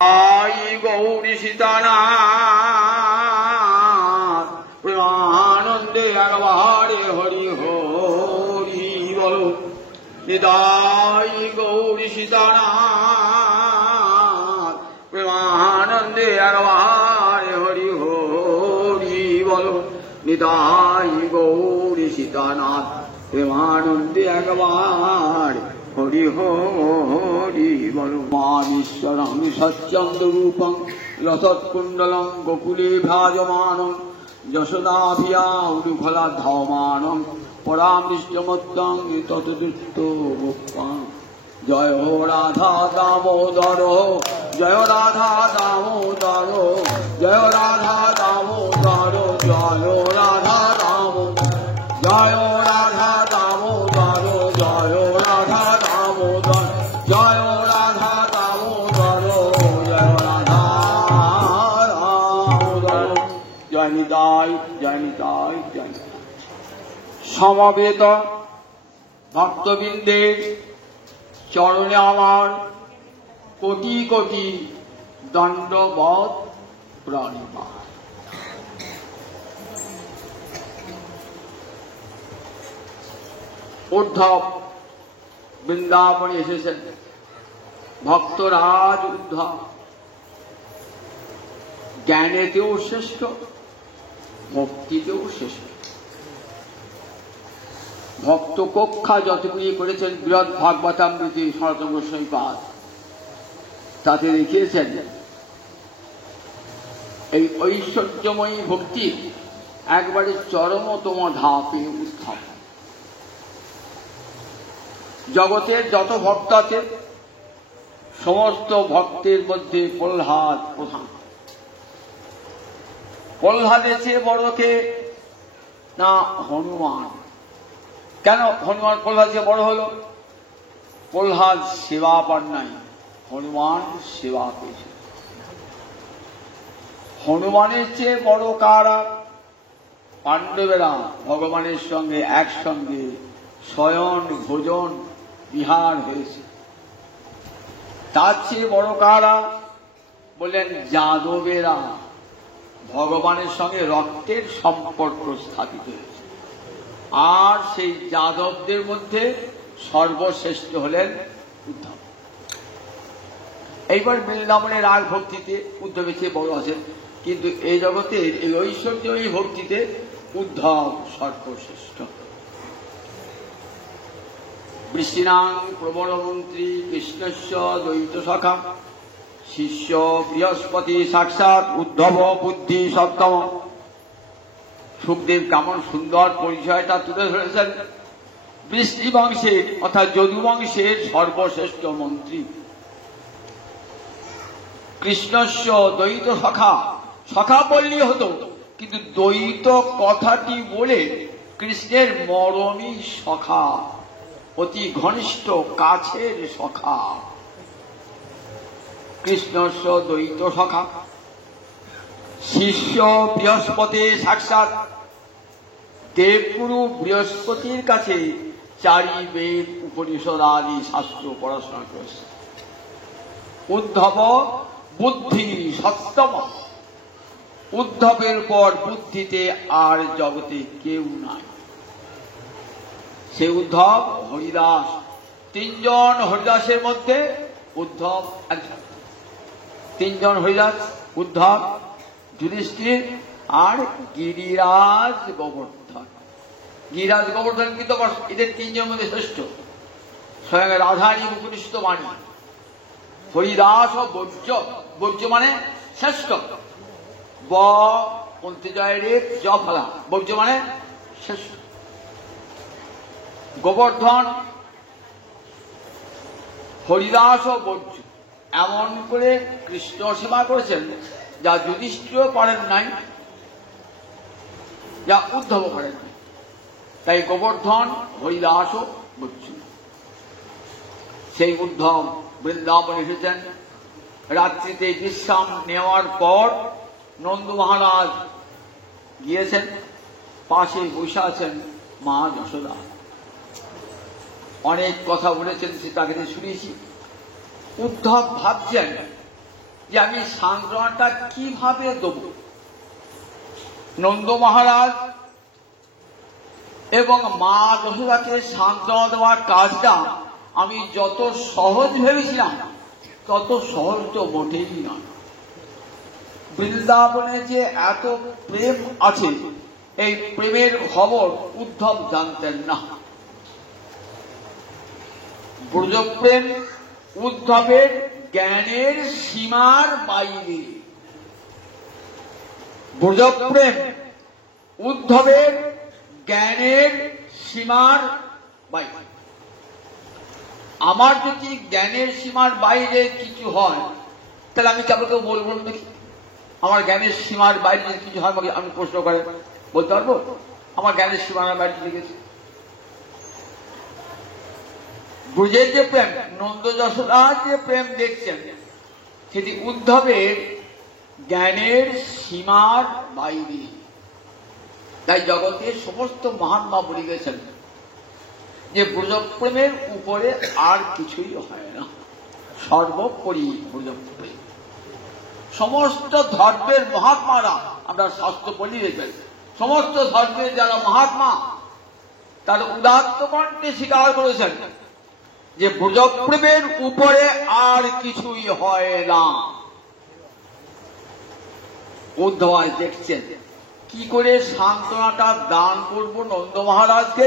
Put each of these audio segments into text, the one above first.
গৌরী সীতানাথ প্রেমানন্দে একবারে হরি হরি বলো। নিতাই গৌরী সীতানাথ প্রেমানন্দে একবারে হরি হরি বলো। নিতাই গৌরী সীতানাথ প্রেমানন্দে একবারে হরি হরি বল। মামীশ্বরং সচ্চন্দ রূপং লসৎকুণ্ডলং গোকুলে ভ্রাজমানং যশোদাভিয়া উরুফলা ধাওমানং পরামৃষ্টমত্তং ততদুষ্ট গোপাং। জয় রাধা দামোদর জয় রাধা দামোদর জয় রাধা দামোদর জয় রাধা দামোদর জয় রাধা দামোদর জয় রাধা দামোদর জয় রাধা দামোদর জয় রাধা দামোদর। জয় নিতাই জয় নিতাই জয় নিতাই। সমবেত ভক্তবৃন্দের চরণে আমার কোটি কোটি দণ্ডবৎ প্রণিপাত। উদ্ধব বৃন্দাবনে এসেছেন, ভক্তরাজ উদ্ধব জ্ঞানেতেও শ্রেষ্ঠ, ভক্তিতেও শ্রেষ্ঠ। ভক্ত কক্ষা যতগুলি করেছেন বৃহৎ ভাগবতামৃতে সনাতন গোস্বামীপাদ, তাতে দেখিয়েছেন এই ঐশ্বর্যময়ী ভক্তি একবারে চরমতম ধাপে উত্থান। জগতের যত ভক্ত আছে সমস্ত ভক্তের মধ্যে প্রহ্লাদ প্রধান। প্রহ্লাদের চেয়ে বড়কে না হনুমান। কেন হনুমান প্রহ্লাদ চেয়ে বড় হল? প্রহ্লাদ সেবা পান নাই, হনুমান সেবা পেয়েছে। হনুমানের চেয়ে বড় কারা? পাণ্ডবেরা ভগবানের সঙ্গে একসঙ্গে শয়ন ভোজন বিহার হয়েছে। তার চেয়ে বড় কারা? বললেন যাদবেরা, ভগবানের সঙ্গে রক্তের সম্পর্ক স্থাপিত হয়েছে। আর সেই যাদবদের মধ্যে সর্বশ্রেষ্ঠ হলেন উদ্ধব। এইবার বৃন্দাবনের রাগ ভক্তিতে উদ্ধবের চেয়ে বড় আছেন, কিন্তু এই জগতের এই ঐশ্বর্য এই ভক্তিতে উদ্ধব সর্বশ্রেষ্ঠ। বৃষ্টিনাং প্রবলমন্ত্রী কৃষ্ণস্য দ্বৈত সখা শিষ্য বৃহস্পতি সাক্ষাৎ উদ্ধব বুদ্ধি সপ্তম। সুখদেব কেমন সুন্দর পরিচয়টা তুলে ধরেছেন। বৃষ্টি বংশের অর্থাৎ যদু বংশের সর্বশ্রেষ্ঠ মন্ত্রী। কৃষ্ণস্য দ্বৈত সখা, সখা বললেই হতো, কিন্তু দ্বৈত কথাটি বলে কৃষ্ণের মরমী সখা, অতি ঘনিষ্ঠ কাছের সখা। কৃষ্ণস্য দ্বৈত সখা শিষ্য বৃহস্পতি সাক্ষাৎ, দেবগুরু বৃহস্পতির কাছে চারি বেদ উপনিষদ আদি শাস্ত্র পড়াশোনা করেছে। উদ্ধব বুদ্ধি সপ্তম, উদ্ধবের পর বুদ্ধিতে আর জগতে কেউ নাই। সে উদ্ধব হরিদাস। তিনজন হরিদাসের মধ্যে উদ্ধব একজন। তিনজন হরিদাস, উদ্ধব, যুধিষ্ঠির আর গিরিরাজ গোবর্ধন। গিরিরাজ গোবর্ধন কিন্তু এদের তিনজনের মধ্যে শ্রেষ্ঠ। স্বয়ং রাধারী উপনিষদ বাণী হরিদাস ও বর্জ্য, বর্জ্য মানে শ্রেষ্ঠ। ব অন্ত্যজয় রেপ জ ফলা, বর্জ্য মানে শ্রেষ্ঠ। গোবর্ধন হরিদাস ও বর্জ্য এমন করে কৃষ্ণ সেবা করেছেন যা যুধিষ্ঠির পারেন নাই, যা উদ্ধব পারেন নাই। তাই গোবর্ধন হরিদাস ও বর্জ্য। সেই উদ্ধব বৃন্দাবন এসেছেন। রাত্রিতে বিশ্রাম নেওয়ার পর নন্দ মহারাজ গিয়েছেন, পাশে বসে আছেন মা যশোদা। অনেক কথা বলেছেন, সে তাকে শুনিয়েছি। উদ্ধব ভাবছেন যে আমি সান্ত্বনাটা কিভাবে দেব। নন্দ মহারাজ এবং মা যশোদাকে সান্ত্বনা দেওয়ার কাজটা আমি যত সহজ ভেবেছিলাম তত সহজ তো মোটেই নয়। বৃন্দাবনে যে এত প্রেম আছে, এই প্রেমের খবর উদ্ধব জানতেন না। ব্রজপ্রেম উদ্ধবের জ্ঞানের সীমার বাইরে। ব্রজপ্রেম উদ্ধবের জ্ঞানের সীমার বাইরে। আমার যদি জ্ঞানের সীমার বাইরে কিছু হয় তাহলে আমি কাউকে বলবো নাকি? আমার জ্ঞানের সীমার বাইরে যদি কিছু হয় আমি প্রশ্ন করে বলতে পারবো আমার জ্ঞানের সীমার বাইরে চলে গেছে। ব্রজের যে প্রেম, নন্দ যশোদা যে প্রেম দেখছেন, সেটি উদ্ধবের জ্ঞানের সীমার বাইরে। তাই জগতের সমস্ত মহাত্মা বলে গেছেন যে ব্রজপ্রেমের উপরে আর কিছুই হয় না, সর্বোপরি ব্রজপ্রেম। সমস্ত ধর্মের মহাত্মারা, আমরা শাস্ত্র বলি রেখেছেন, সমস্ত ধর্মের যারা মহাত্মা তারা উদাত্ত কণ্ঠে স্বীকার করেছেন যে ব্রজপ্রেমের উপরে আর কিছুই হয় না। উদ্ধব দেখছেন কি করে সান্ত্বনাটা দান করব নন্দ মহারাজকে,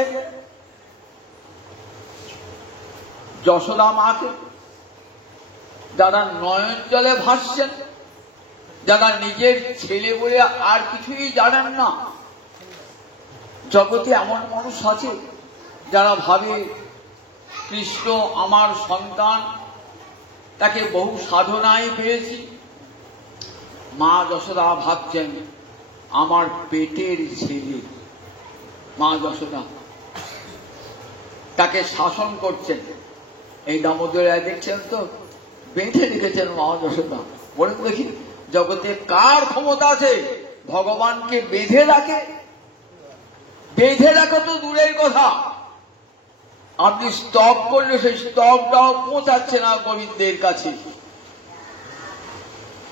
যশোদা মাকে, যারা নয়ন জলে ভাসছেন, যারা নিজের ছেলে বলে আর কিছুই জানেন না। জগতে এমন মানুষ আছে যারা ভাবে কৃষ্ণ আমার সন্তান, তাকে বহু সাধনায় পেয়েছি। মা যশোদা ভাবছেন আমার পেটের ছেলে। মা যশোদা তাকে শাসন করছেন। এই দামোদর দেখছেন তো, বেঁধে রেখেছেন মা যশোদা। বলেন দেখি, জগতে কার ক্ষমতা আছে ভগবানকে বেঁধে রাখে? বেঁধে রাখো তো দূরের কথা, আপনি স্তব করলে সেই স্তবটাও পৌঁছাচ্ছে না গোবিন্দের কাছে।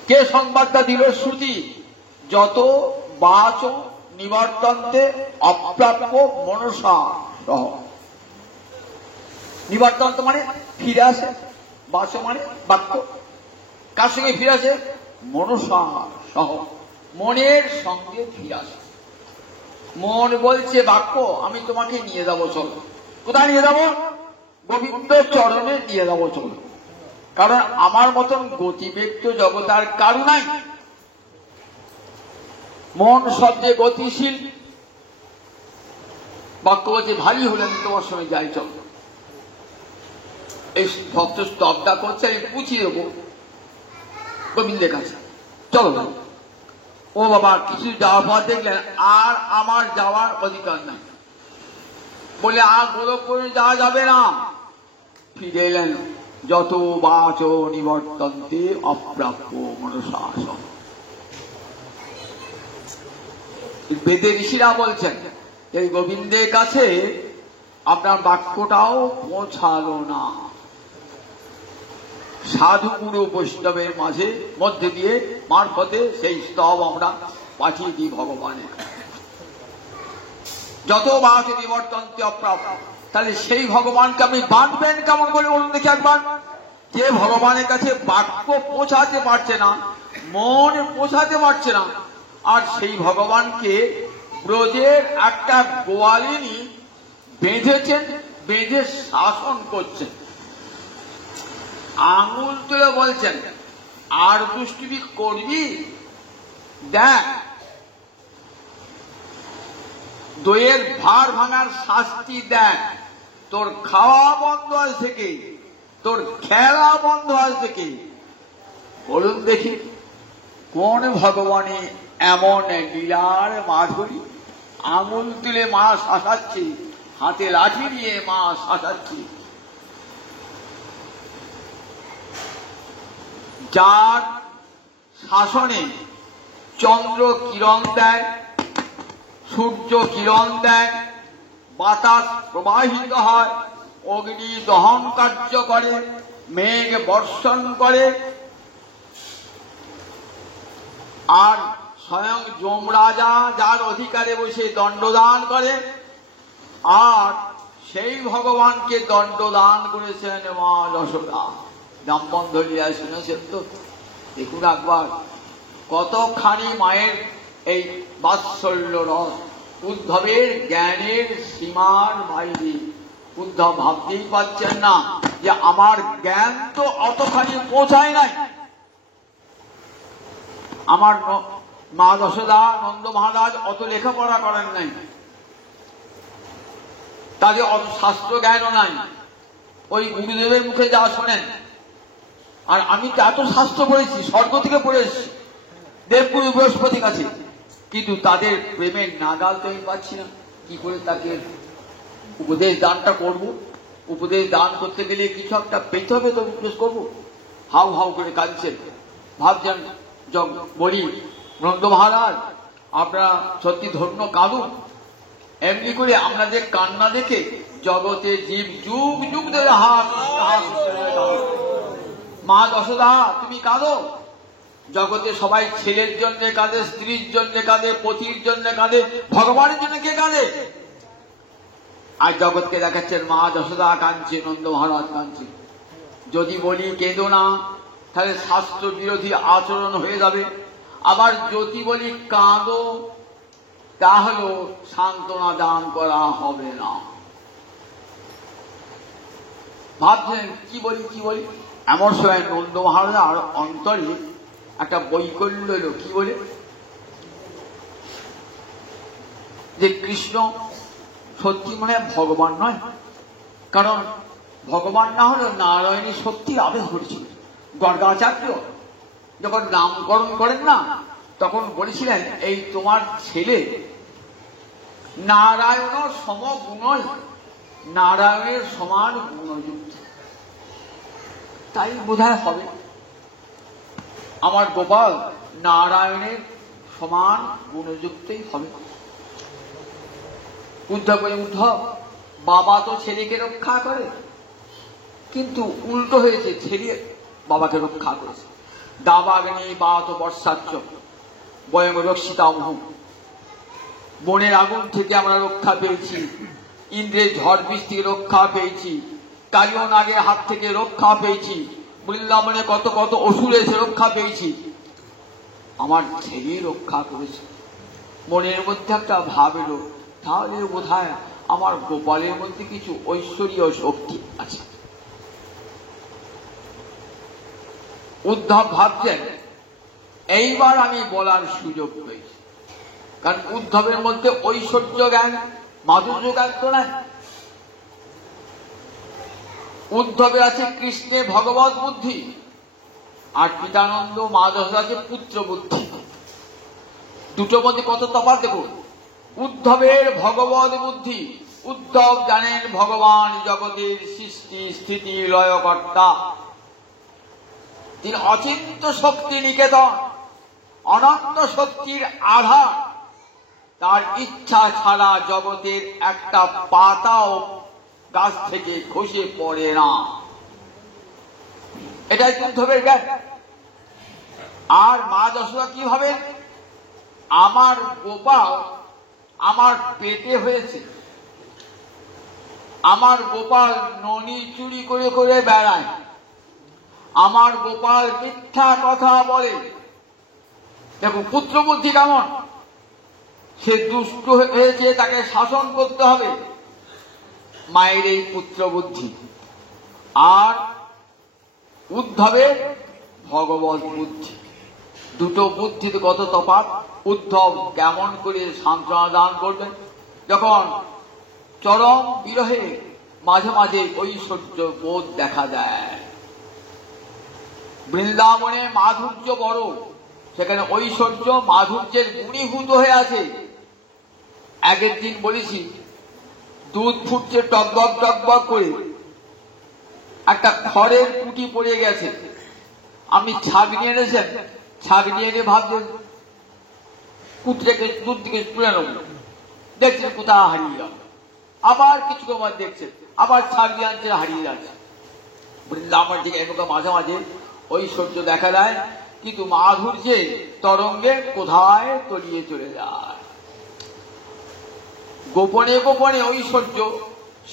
কে সংবাদটা দিল? শ্রুতি, যত বাচ নিবর্তন্তে অপ্রাপ্য মনসা সহ। নিবর্তন্ত মানে ফিরে আসে, বাচ মানে বাক্য। কার সঙ্গে ফিরে আসে? মনসা সহ, মনের সঙ্গে ফিরে আসে। মন বলছে বাক্য আমি তোমাকে নিয়ে যাবো, চলো। কোথায় নিয়ে যাবো? গোবিন্দ চরণে নিয়ে যাবো, চলো। কারণ আমার মতন গতিবেগ তো জগৎ আর কারু নাই। মন শব্দে গতিশীল। বাক্য বলছে ভারী হলে আমি তোমার সঙ্গে যাই, চলো। এই ভক্ত স্তবটা করছে, আমি পুছিয়ে দেবো গোবিন্দের কাছে, চলো। ও বাবা, কিছু যাওয়ার পর দেখলেন আর আমার যাওয়ার অধিকার নাই, বলে আর গোলক করে যাওয়া যাবে না। ফিরে এলেন, যত বাচ নিবর্তন্তে অপ্রাপ্য মনসা সহ। বেদে ঋষিরা বলছেন এই গোবিন্দের কাছে আপনার বাক্যটাও পৌঁছালো না। সাধু গুরু বৈষ্ণবের মাঝে মধ্যে দিয়ে মারফতে সেই স্তব আমরা পাঠিয়ে দিই ভগবানের। যত বাচ নিবর্তন্তে অপ্রাপ্য, তাহলে সেই ভগবানকে আপনি বাঁধবেন কেমন করে বলুন দেখি একবার? যে ভগবানের কাছে বাক্য পৌঁছাতে পারছে না, মন পৌঁছাতে পারছে না, আর সেই ভগবানকে ব্রজের একটা গোয়ালিনী বেঁধেছেন, বেঁধে শাসন করছেন। আঙুল তুলে বলছেন আর দুষ্টুমি করবি, দেখ দইয়ের ভার ভাঙার শাস্তি দেখ। তোর খাওয়া বন্ধ আজ থেকে, তোর খেলা বন্ধ আজ থেকে। বলুন দেখি কোন ভগবানে এমন লীলার মাধুরী? আঙুল তুলে মা শাসাচ্ছে, হাতে লাঠি নিয়ে মা শাসাচ্ছে। যার শাসনে চন্দ্র কিরণ দেয়, সূর্য কিরণ দেয়, বাতাস প্রবাহিত হয়, অগ্নি দহন কার্য করে, মেঘ বর্ষণ করে, আর স্বয়ং যমরাজা যার অধিকারে বসে দণ্ডদান করে, আর সেই ভগবানকে দণ্ডদান করেছেন মা যশোদা। দামবন্ধ লীলায় শুনেছেন তো? দেখুন একবার কতখানি মায়ের এই বাৎসল্য রস। উদ্ধবের জ্ঞানের সীমার বাইরে। উদ্ধব ভাবতেই পারছেন না যে আমার জ্ঞান তো অতখানি পৌঁছায় নাই। আমার মা যশোদা, নন্দ মহারাজ অত লেখাপড়া করেন নাই, তাদের অত শাস্ত্র জ্ঞানও নাই। ওই গুরুদেবের মুখে যা শোনেন। আর আমি তো এত শাস্ত্র পড়েছি, স্বর্গ থেকে পড়ে এসেছি দেবগুরু বৃহস্পতির কাছে, কিন্তু তাদের প্রেমের নাগাল তো আমি পাচ্ছি না। কি করে তাকে উপদেশ দানটা করব? উপদেশ দান করতে গেলে কিছু একটা পেতে হবে, তো উপদেশ করবো। হাউ হাউ করে কাঁদছেন, ভাবছেন বলি নন্দ মহারাজ আপনারা সত্যি ধন্য, কাঁদুন। এমনি করে আপনাদের কান্না দেখে জগতে জীব যুগ যুগ ধরে হাত। মা যশোদা তুমি কাঁদো, জগতে সবাই ছেলের জন্য কাঁদে, স্ত্রীর জন্য কাঁদে, পতির জন্য কাঁদে, ভগবানের জন্য কে কাঁদে? আর জগৎকে দেখাচ্ছেন মা যশোদা কাঁদছে, নন্দ মহারাজ কাঁদছে। যদি বলি কেঁদো না, তাহলে শাস্ত্র বিরোধী আচরণ হয়ে যাবে। আবার যদি বলি কাঁদো, তাহলে সান্ত্বনা দান করা হবে না। ভাবছেন কি বলি কি বলি। এমন সময় নন্দ মহারাজ আর অন্তরে একটা বৈকল্য এলো। কি বলে? যে কৃষ্ণ সত্যি মনে ভগবান নয়, কারণ ভগবান না হলে নারায়ণী সত্যি আবেশ করেছিল। গর্গাচার্য যখন নামকরণ করেন না, তখন বলেছিলেন এই তোমার ছেলে নারায়ণ সমগুণই, নারায়ণের সমান গুণযুক্ত, তাই বোধহয় হবে আমার গোপাল নারায়ণের সমান গুণযুক্তই হবে। উদ্ধব উদ্ধব বাবা তো ছেলেকে রক্ষা করে, কিন্তু উল্টো হয়েছে, ছেলে বাবাকে রক্ষা করেছে। দাবাগ্নি বা তো বর্ষাচ্ছ বয়ং রক্ষিতামহ, বনের আগুন থেকে আমরা রক্ষা পেয়েছি, ইন্দ্রের ঝড় বৃষ্টি রক্ষা পেয়েছি, কালিয় নাগের হাত থেকে রক্ষা পেয়েছি, বৃন্দাবনে কত কত অসুর এসে রক্ষা পেয়েছি, আমার ছেলে রক্ষা করেছে। মনের মধ্যে একটা ভাব এলো, তাহলে বোধহয় আমার গোপালের মধ্যে কিছু ঐশ্বরীয় শক্তি আছে। উদ্ধব ভাবছেন এইবার আমি বলার সুযোগ পেয়েছি, কারণ উদ্ধবের মধ্যে ঐশ্বর্য জ্ঞান, মাধুর্য জ্ঞান তো নাই। উদ্ধবের আছে কৃষ্ণের ভগবত বুদ্ধি, আর পিতানন্দ মা যশোদা আছে পুত্র বুদ্ধি। দুটোর মধ্যে কত তফাৎ দেখুন। উদ্ধবের ভগবত বুদ্ধি, উদ্ধব জানেন ভগবান জগতের সৃষ্টি স্থিতি লয়কর্তা, তিনি অচিন্ত শক্তি নিকেতন, অনন্ত শক্তির আধার। তার ইচ্ছা ছাড়া জগতের একটা পাতাও গাছ থেকে খসে পড়ে না, এটাই উদ্ধবের জ্ঞান। আর মা যশোদা কি ভাবেন? আমার গোপাল আমার পেটে হয়েছে, আমার গোপাল ননি চুরি করে করে বেড়ায়, আমার গোপাল মিথ্যা কথা বলে। দেখুন পুত্র বুদ্ধি কেমন, সে দুষ্ট হয়েছে, তাকে শাসন করতে হবে, মায়ের এই পুত্র বুদ্ধি। আর উদ্ধবের ভগবত বুদ্ধি, দুটো বুদ্ধিতে কত তফাৎ। উদ্ধব কেমন করে সান্ত্বনা দান করবেন যখন চরম বিরহে মাঝে মাঝে ঐশ্বর্য বোধ দেখা দেয়। বৃন্দাবনে মাধুর্য বড়, সেখানে ঐশ্বর্য মাধুর্যের গুণীভূত হয়ে আছে। আগের দিন বলেছি দুধ ফুটছে টকবক টকবক করে, একটা খড়ের কুটি পড়ে গেছে, আপনি ছাগনি এনেছেন, ছাগনি এনে ভাবছেন কুটিটাকে দুধ থেকে তুলে নেব, দেখছেন কোথাও হারিয়ে গেল, আবার কিছু সময় দেখছেন আবার ছাগনি আনছেন, হারিয়ে যাচ্ছে। বৃন্দাবন থেকে এমন মাঝে মাঝে ঐশ্বর্য দেখা দেয়, কিন্তু মাধুর্যে তরঙ্গে কোথায় তলিয়ে চলে যায়। গোপনে গোপনে ঐশ্বর্য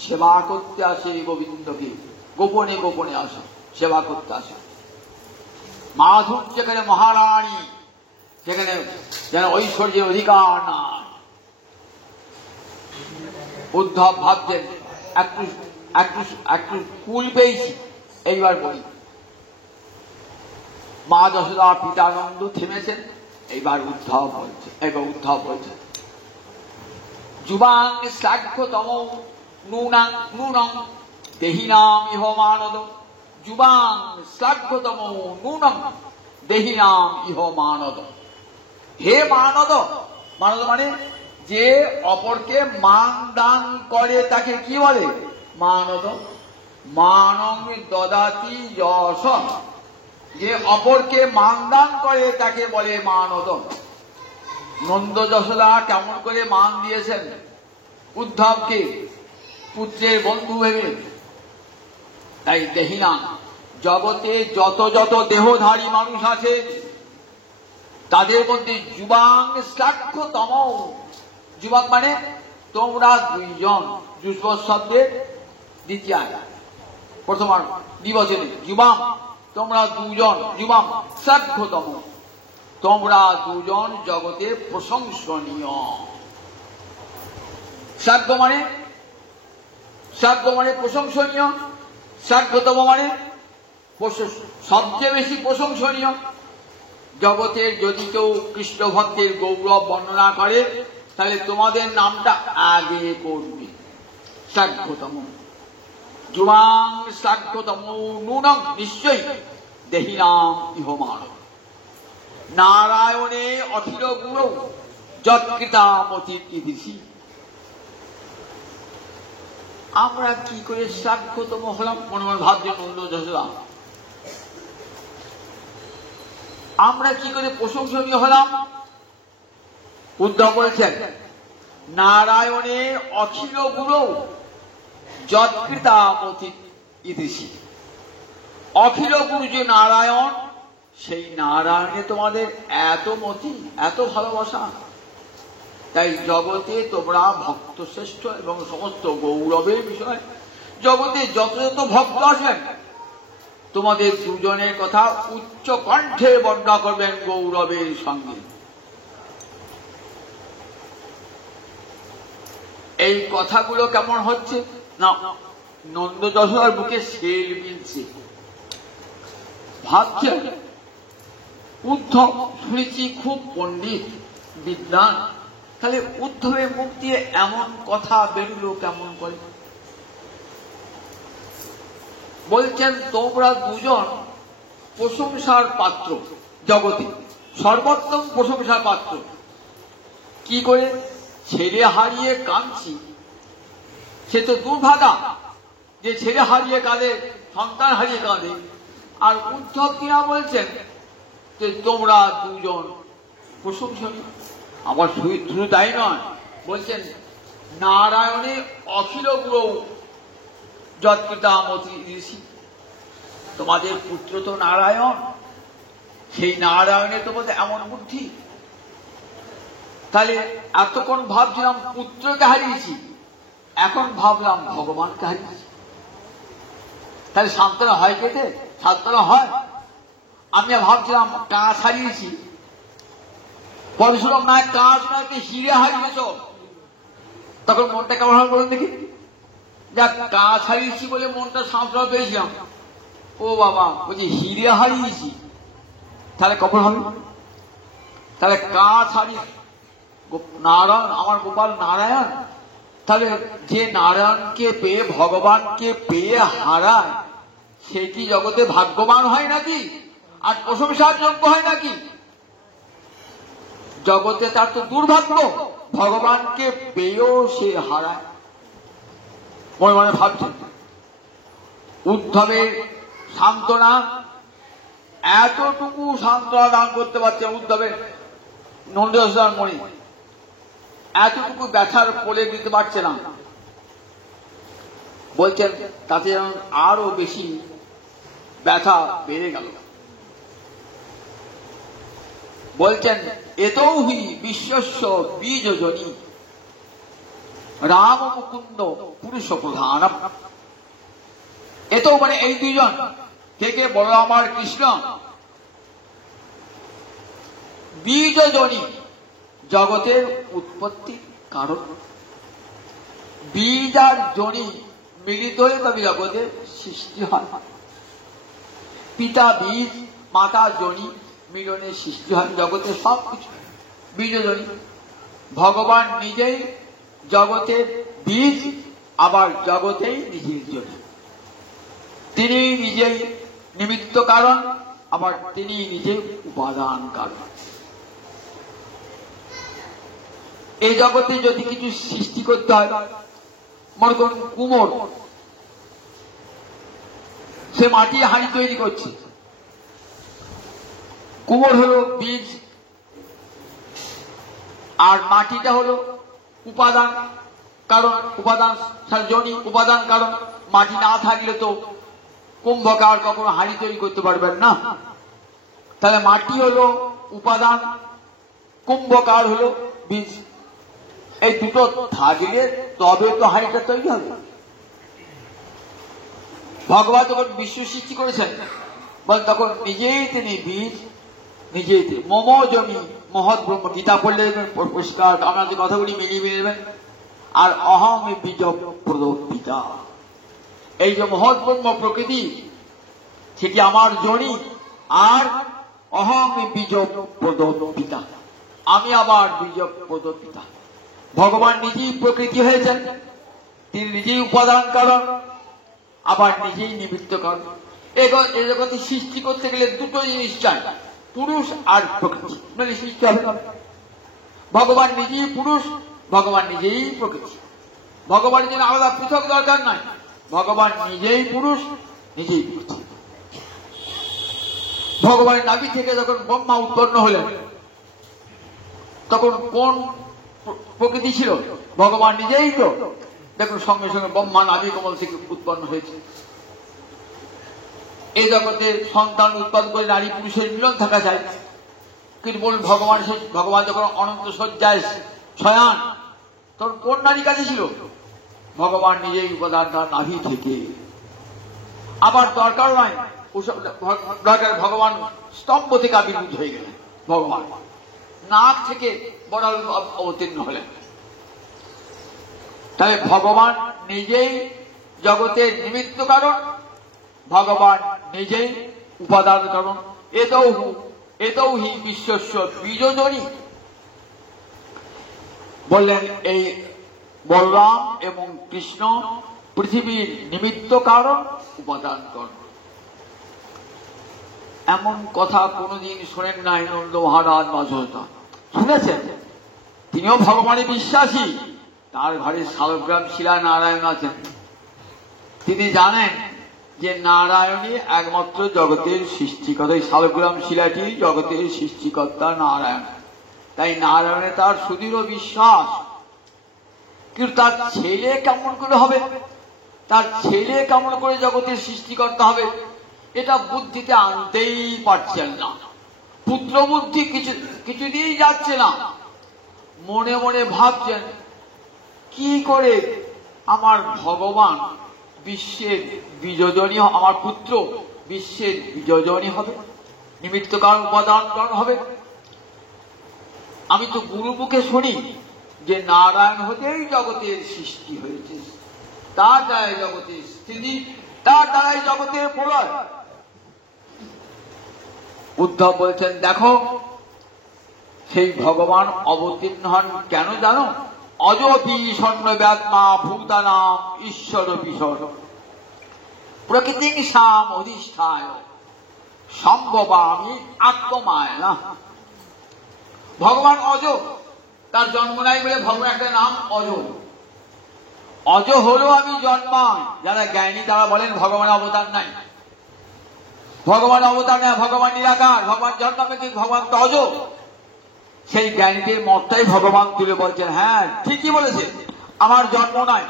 সেবা করতে আসে গোবিন্দকে, গোপনে গোপনে আসে সেবা করতে আসে। মাধুর্য যেখানে মহারানী, সেখানে যেন ঐশ্বর্যের অধিকার না। উদ্ধব ভাবছেন একটু একটু একটু কুল পেয়েছি, এইবার বলি। মা যশোদা পিতানন্দ থেমেছেন, এইবার উদ্ধব বলছে যুবাং শ্লাঘ্যতম নূনাং নূনং দেহিনাম ইহ মানদ। যুবাং শ্লাঘ্যতম নূনং দেহিনাম ইহ মানদ। হে মানদ, মানদ মানে যে অপরকে মান দান করে তাকে কি বলে? মানদ। মানং দদাতি যশ, যে অপরকে মান দান করে তাকে বলে মানদ। নন্দ যশোদা কেমন করে মান দিয়েছেন উদ্ধবকে, পুত্রের বন্ধু ভেবে। তাই দেহিনা, জগতে যত যত দেহধারী মানুষ আছে তাদের মধ্যে যুবাং শ্লাঘ্যতম। যুবক মানে তোমরা দুইজন, যুষ্প শব্দের দ্বিতীয় প্রথম দ্বিবচনে যুবাং, তোমরা দুজন, যুবাং শ্লাঘ্যতম, তোমরা দুজন জগতে প্রশংসনীয়। শ্লাঘ্য মানে প্রশংসনীয়, শ্লাঘ্যতম মানে সবচেয়ে বেশি প্রশংসনীয়। জগতের যদি কেউ কৃষ্ণ ভক্তের গৌরব বর্ণনা করে তাহলে তোমাদের নামটা আগে করবে, শ্লাঘ্যতম। যুবাং শ্লাঘ্যতম নূনং, নিশ্চয়ই দেহিনাম ইহ মানব। নারায়ণে অখিল গুণ যৎকৃতামতির্ষি। আমরা কি করে শ্লাঘ্যতম হলাম? মনে মনে ভাবছেন নন্দ যশোদা, আমরা কি করে প্রশংসনীয় হলাম? উদ্ধব বলেছেন নারায়ণে অখিল গুণ যৎকৃতামতির্ষি। অখিল গুরু যে নারায়ণ, সেই নারায়ণে তোমাদের এত মতি, এত ভালোবাসা। তাই জগতে তোমরা ভক্ত শ্রেষ্ঠ এবং সমস্ত গৌরবের বিষয়। জগতে যত যত ভক্ত আছেন তোমাদের দুজনের কথা উচ্চ কণ্ঠে বর্ণনা করবেন গৌরবের সঙ্গে। এই কথাগুলো কেমন হচ্ছে না, নন্দ যশোদার বুকে সেল মিলছে। ভাবছে উদ্ধব শুনেছি খুব পণ্ডিত বিদ্বান, তাহলে উদ্ধবের মুখ দিয়ে এমন কথা বেরুলো কেমন করে? বলছেন তোমরা দুজন প্রশংসার পাত্র, জগতে সর্বোত্তম প্রশংসার পাত্র। কি করে? ছেলে হারিয়ে কাঁদছি, সে তো দুর্ভাগা যে ছেলে হারিয়ে কাঁদে, সন্তান হারিয়ে কাঁদে। আর উদ্ধব কিনা বলছেন যে তোমরা দুজন প্রশংসনীয়। আমার শুধু তাই নয়, বলছেন নারায়ণে অখিল গুণ যৎকৃতামতির্ষি। তোমাদের পুত্র তো নারায়ণ, সেই নারায়ণে তোমাদের এমন বুদ্ধি। তাহলে এতক্ষণ ভাবছিলাম পুত্রকে হারিয়েছি, এখন ভাবলাম ভগবানকে হারিয়েছি। তাহলে সান্ত্বনা হয় কেটে? সান্ত্বনা হয়। আমি ভাবছিলাম কাঁচ হারিয়েছি, পরশুরাম না কাঁচ নাকি হিরে হারিয়েছ, তখন মনটা কেমন হবে বলুন দেখি? যাক, কাঁচ হারিয়েছি বলে মনটা সান্ত্বনা পেয়েছিলাম। ও বাবা, বলছি হিরে হারিয়েছি, তাহলে কখন হবে? তাহলে কাঁচ হারিয়ে নারায়ণ, আমার গোপাল নারায়ণ। তাহলে যে নারায়ণকে পেয়ে, ভগবানকে পেয়ে হারায়, সে কি জগতে ভাগ্যবান হয় নাকি? আর প্রশংসার যোগ্য হয় নাকি? জগতে তার তো দুর্ভাগ্য, ভগবানকে পেয়েও সে হারায়। মনে মনে ভাবছেন উদ্ধবের সান্ত্বনা, এতটুকু সান্ত্বনা দান করতে পারছেন উদ্ধবের নন্দ যশোদার মনে, এতটুকু ব্যথার কোলে দিতে পারছে না। বলছেন তাতে যেন আরো বেশি ব্যথা বেড়ে গেল। বলছেন এতৌ হি বিশ্বস্য বীজজনী রাম মুকুন্দ পুরুষ প্রধান। এত মানে এই দুইজন থেকে বলরাম আর কৃষ্ণ বীজজনী জগতের উৎপত্তি কারণ। বীজ আর জনি মিলিত হয়ে তবে জগতের সৃষ্টি হয়। পিতা বীজ মাতা জনি মিলনের সৃষ্টি হয় জগতের সবকিছু। বীজজনী ভগবান নিজেই জগতের বীজ, আবার জগতেই নিজের জনি। তিনি নিজেই নিমিত্ত কারণ, আবার তিনি নিজে উপাদান কারণ। এই জগতে যদি কিছু সৃষ্টি করতে হয়, মনে করুন কুমোর, সে মাটির হাঁড়ি তৈরি করছে। কুমোর হলো বীজ, আর মাটিটা হলো উপাদান কারণ। উপাদান জনি উপাদান কারণ। মাটি না থাকলে তো কুম্ভকার কখনো হাঁড়ি তৈরি করতে পারবেন না। তাহলে মাটি হলো উপাদান, কুম্ভকার হলো বীজ। এই দুটো থাকলে তবে তো হাঁড়িটা তৈরি হবে। ভগবান যখন বিশ্ব সৃষ্টি করেছেন বল, তখন নিজেই তিনি বীজ, নিজেই মম জমি মহৎ ব্রহ্ম। গীতা পড়লে পরিষ্কার আমরা যে কথাগুলি মিলিয়ে মিলিয়ে নেবেন। আর অহম বীজ প্রদপিতা, এই যে মহৎ ব্রহ্ম প্রকৃতি সেটি আমার জনি। আর অহম বীজ প্রদপিতা, আমি আবার বীজ প্রদপিতা। ভগবান নিজেই প্রকৃতি হয়েছেন, তিনি নিজেই উপাদান কারণ, আবার নিজেই নিমিত্ত কারণ। এই জগতে সৃষ্টি করতে গেলে দুটো জিনিস চাই, পুরুষ আর প্রকৃতি, মানে সৃষ্টি হবে। ভগবান নিজেই পুরুষ, ভগবান নিজেই প্রকৃতি। ভগবানের জন্য আলাদা পৃথক দরকার নাই, ভগবান নিজেই পুরুষ, নিজেই প্রকৃতি। ভগবানের নাভি থেকে যখন ব্রহ্মা উৎপন্ন হলেন, তখন কোন প্রকৃতি ছিল? ভগবান নিজেই তো। দেখুন সঙ্গে সঙ্গে ব্রহ্মা নাভি কমল থেকে উৎপন্ন হয়েছে। এই জগতে সন্তান উৎপাদন করে নারী পুরুষের মিলন থাকা চাই, কিন্তু বলুন ভগবান যখন অনন্ত শয্যায় শয়ান, তখন কোন নারী কাছে ছিল? ভগবান নিজেই উপাদান তার নাভি থেকে। আবার দরকার নয়, দরকার ভগবান স্তম্ভ থেকে আবির্ভূত হয়ে গেলেন। ভগবান নাক থেকে বড় অবতীর্ণ হলেন। তাই ভগবান নিজেই জগতের নিমিত্ত কারণ, ভগবান নিজেই উপাদান কারণ। এতৌ হি বিশ্বস্য বীজজনী। বললেন এই বলরাম এবং কৃষ্ণ পৃথিবীর নিমিত্ত কারণ, উপাদান কারণ। এমন কথা কোনদিন শোনেন নাই নন্দ মহারাজ মাঝহতা? শুনেছেন? তিনিও ভগবানের বিশ্বাসী, তার ঘরে শালগ্রাম শিলা নারায়ণ আছেন। তিনি জানেন যে নারায়ণই একমাত্র জগতের সৃষ্টিকর্তা। এই শালগ্রাম শিলাটি জগতের সৃষ্টিকর্তা নারায়ণ। তাই নারায়ণে তার সুদৃঢ় বিশ্বাস। কিন্তু তার ছেলে কেমন করে হবে, তার ছেলে কেমন করে জগতের সৃষ্টিকর্তা হবে, এটা বুদ্ধিতে আনতেই পারছেন না। পুত্র বুদ্ধি কিছুতেই যাচ্ছে না। মনে মনে ভাবছেন কি করে আমার ভগবান বিশ্বের বীজজনী, আমার পুত্র বিশ্বের বীজজনী হবে, নিমিত্ত কারণ উপাদান কারণ হবে। আমি তো গুরু মুখে শুনি যে নারায়ণ হতেই জগতের সৃষ্টি হয়েছে, তার দ্বারাই জগতের স্থিতি, তার দ্বারাই জগতের প্রলয়। উদ্ধব বলছেন দেখো সেই ভগবান অবতীর্ণ হন কেন জানো? অজ বিষণ্ণ ব্যাত্মা ভূতানাম ঈশ্বর বিশর প্রকৃতি সাম অধিষ্ঠায় সম্ভবামি আত্মমায় না। ভগবান অজ, তার জন্ম নাই বলে ভগবান একটা নাম অজ। অজ হলো আমি জন্মাই। যারা জ্ঞানী তারা বলেন ভগবান অবতার নাই, ভগবান অবতার নাই, ভগবান নিরাকার, ভগবান জন্মাবে কি ভগবান তো অজ। সেই জ্ঞানীদের মতটাই ভগবান তুলে বলছেন হ্যাঁ ঠিকই বলেছে, আমার জন্ম নাই।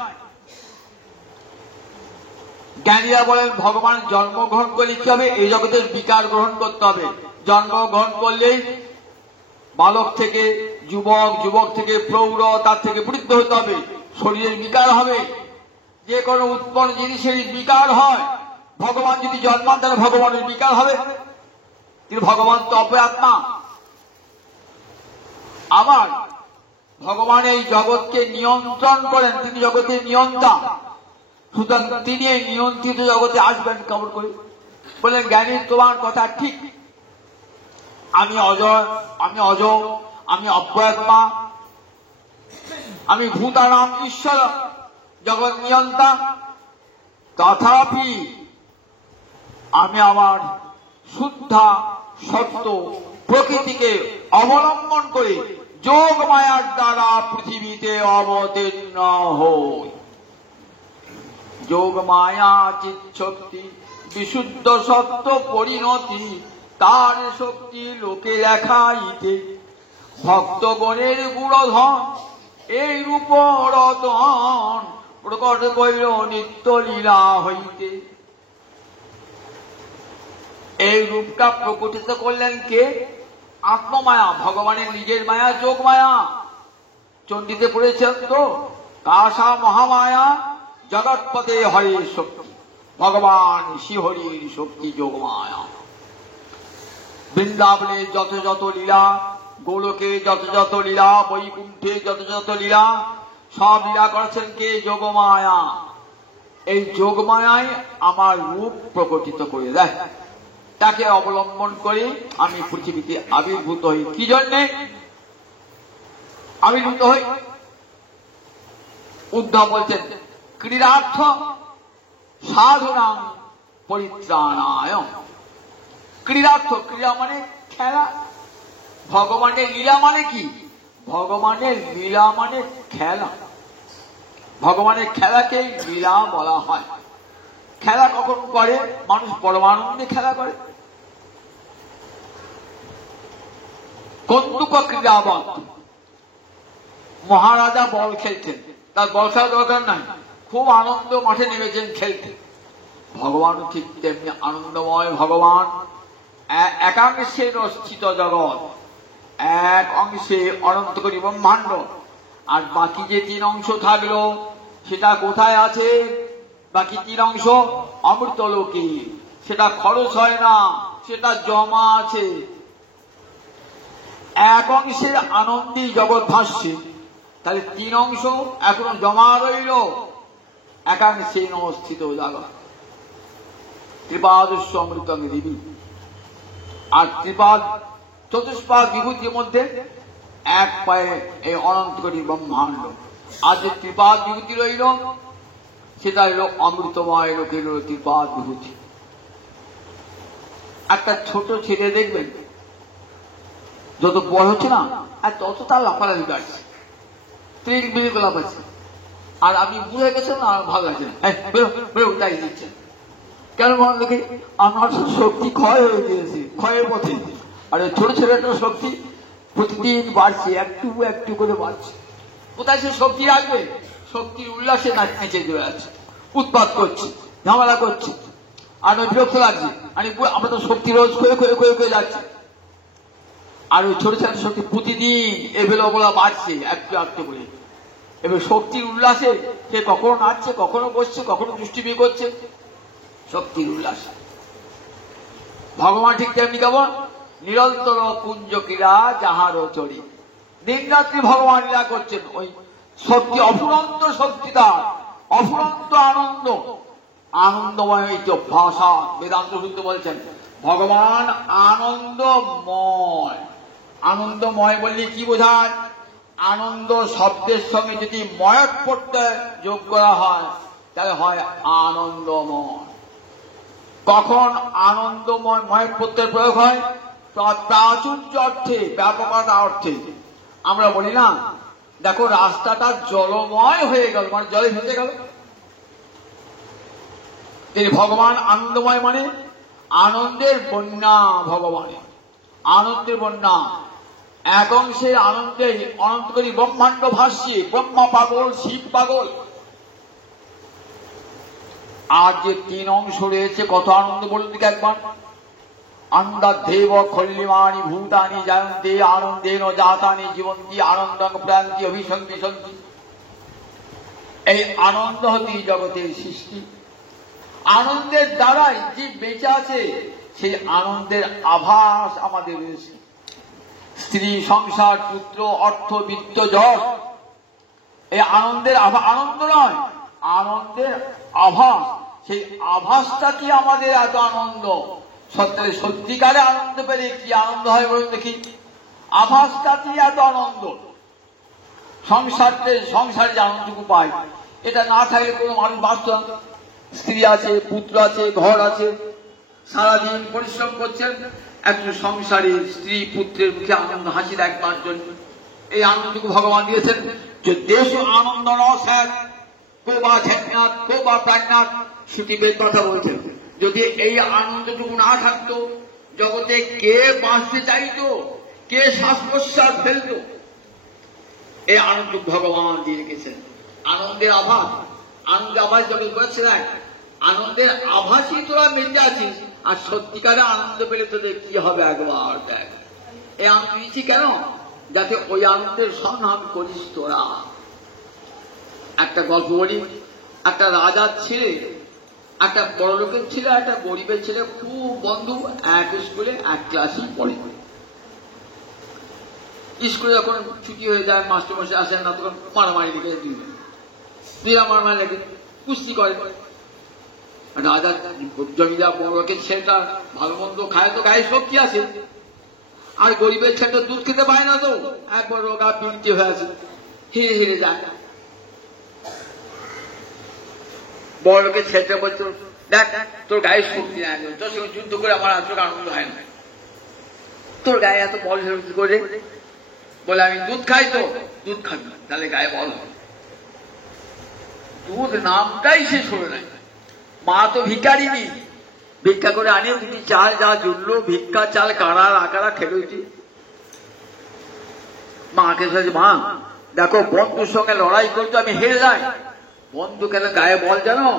জ্ঞানীরা বলেন ভগবান জন্মগ্রহণ করলে কি হবে? এই জগতের বিকার গ্রহণ করতে হবে। জন্মগ্রহণ করলেই বালক থেকে যুবক, যুবক থেকে প্রৌঢ়, তার থেকে বৃদ্ধ হতে হবে। শরীরের বিকার হবে, যে কোনো উৎপন্ন জিনিসের বিকার হয়। ভগবান যদি জন্মান তাহলে ভগবানের বিকার হবে, কিন্তু ভগবান তো অপর আত্মা। আবার ভগবান এই জগৎকে নিয়ন্ত্রণ করেন, তিনি জগতের নিয়ন্তা। সুতরাং তিনি এই নিয়ন্ত্রিত জগতে আসবেন কেমন করে? বললেন, জ্ঞানী তোমার কথা ঠিক, আমি অজয়, আমি অজ, আমি অব্যয়াত্মা, আমি ভূতানাম ঈশ্বর, জগৎ নিয়ন্তা। তথাপি আমি আমার শুদ্ধা সত্য প্রকৃতিকে অবলম্বন করে যোগ মায়ার দ্বারা পৃথিবীতে অবতীর্ণ হই। যোগ মায়া চিৎ শক্তি বিশুদ্ধ সত্য পরিণতি, তার শক্তি লোকে দেখাইতে ভক্তগণের গুণধন, এই রূপ রতন প্রকট করিল নিত্য লীলা হইতে। এই রূপটা প্রকটিত করলেন কে? আত্মমায়া, ভগবানের নিজের মায়া, যোগ মায়া। চণ্ডীতে পড়েছেন তো, কাশা মহামায়া জগৎপতে হরির শক্তি, ভগবান শ্রীহরির শক্তি যোগ মায়া। বৃন্দাবনে যত যত লীলা, গোলকে যত যত লীলা, বৈকুণ্ঠে যত যত লীলা, সব লীলা করছেন কে? যোগমায়া। এই যোগমায়ায় আমার রূপ প্রকটিত করে দেয়, তাকে অবলম্বন করে আমি পৃথিবীতে আবির্ভূত হই। কি জন্যে আবির্ভূত হই? উদ্ধব বলছেন, ক্রীড়ার্থ সাধনাং পরিত্রাণায়। ক্রীড়ার্থ, ক্রীড়া মানে খেলা। ভগবানের লীলা মানে কি? ভগবানের লীলা মানে খেলা। ভগবানের খেলাকে লীলা বলা হয়। খেলা কখন করে? মানুষ পরমানন্দে খেলা করে। কন্দুক ক্রীড়াবৎ, মহারাজা বল খেলছেন, তার বল খেলার দরকার নাই, খুব আনন্দ মাঠে নেমেছেন খেলতে। ভগবান ঠিক তেমনি আনন্দময়। ভগবান একাংশে স্থিত জগৎ, এক অংশে অনন্ত কোটি ব্রহ্মাণ্ড, আর বাকি যে তিন অংশ থাকলো সেটা কোথায় আছে? বাকি তিন অংশ অমৃতলোকে, সেটা খরচ হয় না, সেটা জমা আছে। এক অংশে আনন্দী জগৎ ভাসছে, তাহলে তিন অংশ এখনো জমা রইল একাংশে স্থিত জগৎ। ত্রিপাদস্য অমৃতং দিবি, আর ত্রিপাদ চতুষ্পাদ বিভূতির মধ্যে এক পায়ে এই অনন্ত কোটি ব্রহ্মাণ্ড। আর যে ত্রিপাদ বিভূতি রইল সেটা হইল অমৃতময় লোকের ত্রিপাদ বিভূতি। একটা ছোট ছেলে দেখবেন যত বড় হচ্ছে না, আর তত তার লাফালাফি কাটছে, ত্রিক বিলি লাফাচ্ছে। আর আপনি বুঝে গেছেন না, আর ভালো লাগছে না, বেরো তাই দিচ্ছেন কেন? মনে দেখে আমার শক্তি ক্ষয় হয়ে গিয়েছে, ক্ষয়ের পথে। আর ছোট ছেলেটার শক্তি প্রতিদিন বাড়ছে, একটু একটু করে বাড়ছে। কোথায় সে শক্তি আসবে? শক্তির উল্লাসে নেচে চলে যাচ্ছে, উৎপাত করছে, ঝামেলা করছে, আর ওই বিরক্ত লাগছে। আমরা তো শক্তি রোজ ক্ষয়ে যাচ্ছে। আর ওই ছোট ছেলেটার শক্তি প্রতিদিন এভেল অবলা বাড়ছে একটু একটু করে। এবার শক্তির উল্লাসে সে কখনো নাচছে, কখনো বসছে, কখনো দুষ্টিমি করছে, শক্তির উল্লাস। ভগবান ঠিক তেমনি কেমন? নিরন্তর কুঞ্জ ক্রীড়া যাহার চরি, দিন রাত্রি ভগবান লীলা করছেন। ওই শক্তি, অফুরন্ত শক্তি, তার অফুরন্ত আনন্দ, আনন্দময় ভাষা। বেদান্ত শুনতে বলছেন ভগবান আনন্দময়। আনন্দময় বললে কি বোঝায়? আনন্দ শব্দের সঙ্গে যদি ময়ক প্রত্যয় যোগ করা হয় তাহলে হয় আনন্দময়। কখন আনন্দময় ময়ক প্রত্যয় প্রয়োগ হয়? প্রাচুর্য অর্থে, ব্যাপকতা অর্থে। আমরা বলি না, দেখো রাস্তাটা জলময় হয়ে গেল, মানে জলে ভেসে গেল। তিনি ভগবান আনন্দময় মানে আনন্দের বন্যা। ভগবানের আনন্দের বন্যা। এক অংশের আনন্দে অনন্তকারী ব্রহ্মাণ্ড ভাসছে, ব্রহ্মা পাগল, শিব পাগল। আর যে তিন অংশ রয়েছে কত আনন্দ বলুন দিকে একবার। আনন্দাধ্যেব খল্লিমানি ভূতানি জায়ন্তে আনন্দেন জাতানি জীবন্তি আনন্দং প্রান্তি অভিসন্ধি সন্ধি। এই আনন্দ হতেই জগতের সৃষ্টি। আনন্দের দ্বারাই যে বেঁচে আছে সেই আনন্দের আভাস আমাদের রয়েছে। স্ত্রী, সংসার, পুত্র, অর্থ, বিত্ত, যশ, এই আনন্দের আনন্দ নয়, আনন্দের আভাস। সেই আভাসটা কি আমাদের এত আনন্দ? সত্যিকারে আনন্দ পেলে কি আনন্দ হয় বলুন দেখি? আভাসটা কি এত আনন্দ? সংসারে যে আনন্দটুকু পাই, এটা না থাকলে কোনো মানুষ বাঁচত না। স্ত্রী আছে, পুত্র আছে, ঘর আছে, সারাদিন পরিশ্রম করছেন, একটু সংসারে স্ত্রী পুত্রের মুখে আনন্দ হাসি দেখবার জন্য এই আনন্দটুকু ভগবান দিয়েছেন। যে দেশ আনন্দ রসাদ কোবা ঝেটনাথ কোবা প্রাণনাথ সুটিবের কথা বলছেন। যদি এই আনন্দটুকু না থাকতো, জগতে কে বাঁচতে চাইতো, কে শ্বাস প্রশ্বাস ফেলত? এই আনন্দ ভগবান দিয়ে রেখেছেন। আনন্দের আভাস, আনন্দের আভাস জগৎ বলছে না, আনন্দের আভাসই তোরা মেতে আছিস, আর সত্যিকারে আনন্দ পেলে তোদের কি হবে একবার দেখ। এই আনন্দ দিচ্ছি কেন? যাতে ওই আনন্দের সন্ধান করিস তোরা। একটা গল্প বলি। একটা রাজার ছেলে, একটা বড় লোকের ছেলে, একটা গরিবের ছেলে, খুব বন্ধু, এক স্কুলে এক ক্লাসেই পড়ে। স্কুলে যখন ছুটি হয়ে যায়, মাস্টারমশাই আসেন না, তখন মারামারি লেগে দুইরা মারামারি লেগে কুস্তি করে। রাজা জমিদার বড় লোকের ছেলেটা ভালো মন্দ খায়, তো গায়ে শক্তি আছে, আর গরিবের ছেলেটা দুধ খেতে পায় না, তো একবার রোগা পিলটি হয়ে আছে, হিরে হিরে যায়। বড় লোকের ছেলেটা বলতো, দেখ তোর গায়ে শক্তি নাই, তোর সঙ্গে যুদ্ধ করে আমার তোর আনন্দ হয় না, তোর গায়ে এত বল করে বলে আমি দুধ খাই, তো দুধ খাবি না, তাহলে গায়ে বল হবে। দুধ নামটাই শেষ হলো না। মা তো ভিখারিনি, ভিক্ষা করে আনিয়ে দুটি চাল যা জুড়লো, ভিক্ষা চাল কাড়া আকারা খেলোটি। মাকে বলছে, মা দেখো বন্ধুর সঙ্গে লড়াই করতো, আমি হেরে যাই। বন্ধু কেন গায়ে বল জানো?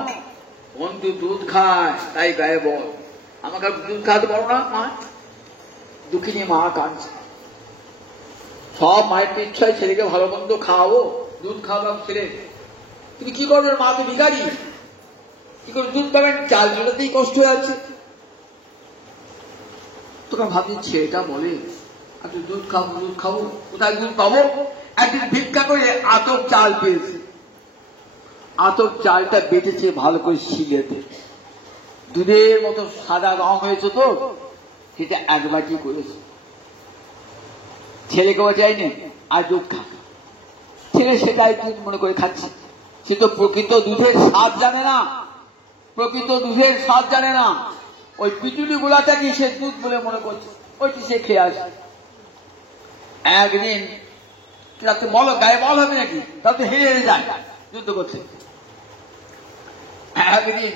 বন্ধু দুধ খায় তাই গায়ে বল। আমাকে দুধ খাওয়াতে পারো না মা? দুঃখিনী মা কাঁদছে। সব মায়ের ইচ্ছায় ছেলেকে ভালো মন্দ খাওয়াবো, দুধ খাওয়াবো ছেলে, তুমি কি করবে? মা তো ভিখারি, কি করে দুধ পাবেন? চাল জোটাতেই কষ্ট হয়ে যাচ্ছে। তোকে ভাবছি ছেলেটা বলে একটু দুধ খাবো, দুধ খাবো, কোথায় দুধ পাবো? একদিন ভিক্ষা করে আতপ চাল পেয়েছে। আতপ চালটা বেটেছে ভালো করে শিলেতে, দুধের মতো সাদা রং হয়েছে, তো সেটা একবার কি করেছে, ছেলেকে চাইনি আর দুধ খা। ছেলে সেটাই দুধ মনে করে খাচ্ছে। সে তো প্রকৃত দুধের স্বাদ জানে না, প্রকৃত দুধের স্বাদ জানে না। ওই পিটুলি গুলাটাকে সে দুধ বলে মনে করছে, ওইটি সে খেয়ে আসে। একদিন তাতে বলো গায়ে বল হবে নাকি, তাতে হেরে হেরে যায় যুদ্ধ করছে। একদিন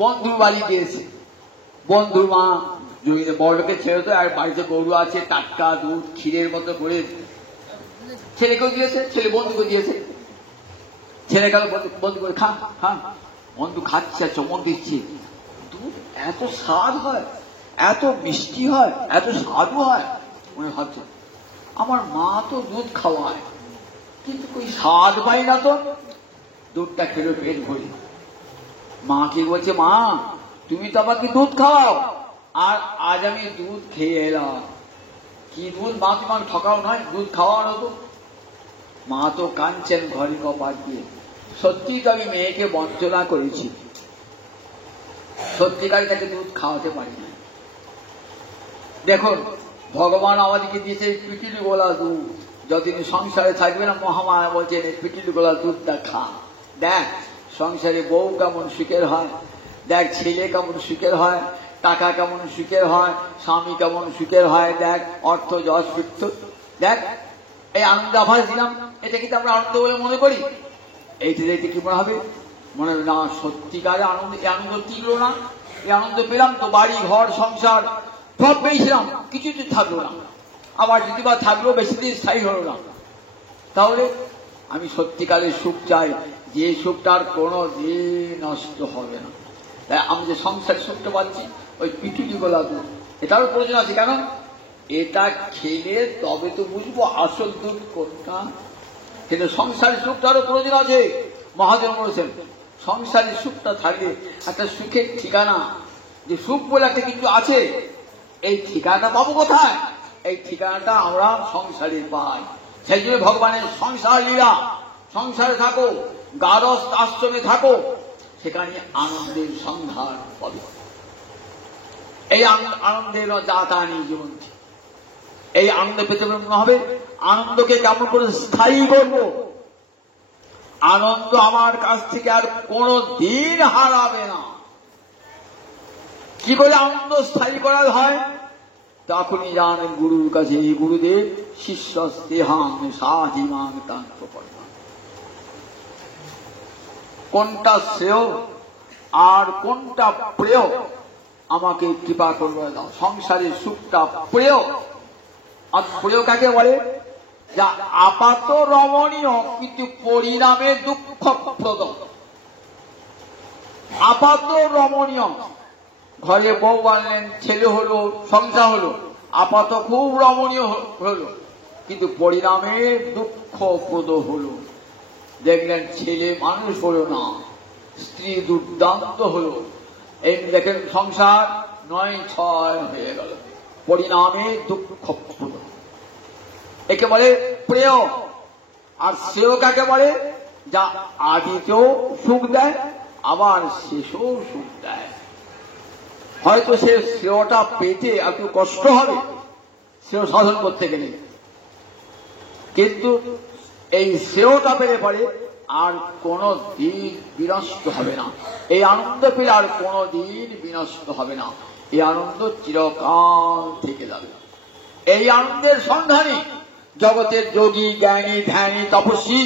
বন্ধুর বাড়ি গিয়েছে, বন্ধুর মা জমিতে বড় লোকের ছেলে, তো আর বাড়িতে গরু আছে, টাটকা দুধ ক্ষীরের মতো করে ছেলেকেও দিয়েছে, ছেলে বন্ধুকে দিয়েছে। ছেলে গেল বন্ধু করে খা খা, বন্ধু খাচ্ছে, চমন দিচ্ছে। দুধ এত স্বাদ হয়, এত মিষ্টি হয়, এত স্বাদু হয়। মনে ভাবছে আমার মা তো দুধ খাওয়ায়, কিন্তু ওই স্বাদ পাই না, তো দুধটা খেলে পেট ভরি। মা কি বলছে, মা তুমি তো আমাকে দুধ খাওয়াও, আর আজ আমি দুধ খেয়ে এলাম। কি দুধ মা, তোমার ঠকাও নয়, দুধ খাওয়ানো তো। মা তো কাঁদছেন ঘরে কপাল দিয়ে, সত্যি তো আমি মেয়েকে বঞ্চনা করেছি, সত্যিকার তাকে দুধ খাওয়াতে পারি না। দেখুন ভগবান আমাদেরকে দিয়েছে পিটিলি গোলা দুধ, যতদিন সংসারে থাকবে না মহামায়া বলছেন পিটিলি গোলা দুধটা খা। দেখ সংসারে বউ কেমন সুখের হয়, দেখ ছেলে কেমন সুখের হয়, টাকা কেমন সুখের হয়, স্বামী কেমন সুখের হয়, দেখ অর্থ যশ বৃত্ত, দেখ এই আনন্দ আভাস দিলাম, এটা কিন্তু আমরা আনন্দ বলে মনে করি। এইটা দেখতে কি মনে হবে? মনে হবে না সত্যিকারে আনন্দ, এই আনন্দ টিকল না। এই আনন্দ পেলাম তো বাড়ি ঘর সংসার সব পেয়েছিলাম, কিছুতে থাকলো না, আবার যদি বা থাকলেও বেশি দিন স্থায়ী হলো না। তাহলে আমি সত্যিকারের সুখ চাই, যে সুখটার কোনো দিন নষ্ট হবে না। তাই আমি যে সংসার সুখটা পাচ্ছি ওই পিটুলি গোলা দুধ, এটারও প্রয়োজন আছে। কেন? এটা খেলে তবে তো বুঝবো আসল দুধ কোনটা। কিন্তু সংসারের সুখটারও প্রয়োজন আছে। মহাজন বলেছেন সংসারের সুখটা থাকলে একটা সুখের ঠিকানা, যে সুখ বলে একটা কিছু আছে, এই ঠিকানাটা পাবো কোথায়? এই ঠিকানাটা আমরা সংসারে পাই। সেই জন্য ভগবানের সংসার লীলা, সংসারে থাকো, গারস্থ আশ্রমে থাকো, সেখানে আনন্দের সন্ধান পাবে। এই আনন্দের দাতা নিয়ে জীবন, এই আনন্দ পেতে হবে। আনন্দকে কেমন করে স্থায়ী করব? আনন্দ আমার কাছ থেকে আর কোনো দিন হারাবে না। কি করে আনন্দ স্থায়ী করা হয়? তখনই জানেন গুরুর কাছে, গুরুদেব শিষ্য স্নেহাং সাহিমাং তান্ত্র পরিমাণ। কোনটা শ্রেয় আর কোনটা প্রিয় আমাকে কৃপা করবে দাও। সংসারের সুখটা প্রিয়। আর প্রিয় কাকে বলে? যা আপাত রমণীয় কিন্তু পরিণামে দুঃখপ্রদ। আপাত রমণীয়, ঘরে বউ আনলেন, ছেলে হলো, সংসার হলো, আপাত খুব রমণীয় হলো, কিন্তু পরিণামে দুঃখপ্রদ হলো। দেখলেন ছেলে মানুষ হলো না, স্ত্রী দুর্দান্ত হলো, এই দেখেন সংসার ৯-৬ হয়ে গেল, পরিণামে দুঃখপ্রদ। একে বলে প্রিয়। আর শ্রেয় কাকে বলে? যা আদিতেও সুখ দেয় আবার শেষেও সুখ দেয়। হয়তো সে শ্রেয়টা পেতে একটু কষ্ট হবে শ্রেয় সাধন করতে গেলে, কিন্তু এই শ্রেয়টা পেলে পরে আর কোনো দিন বিনষ্ট হবে না। এই আনন্দ পেলে আর কোনো দিন বিনষ্ট হবে না। এই আনন্দ চিরকাল থেকে যাবে। এই আনন্দের সন্ধানে জগতের যোগী, জ্ঞানী, ধ্যানী, তপস্বী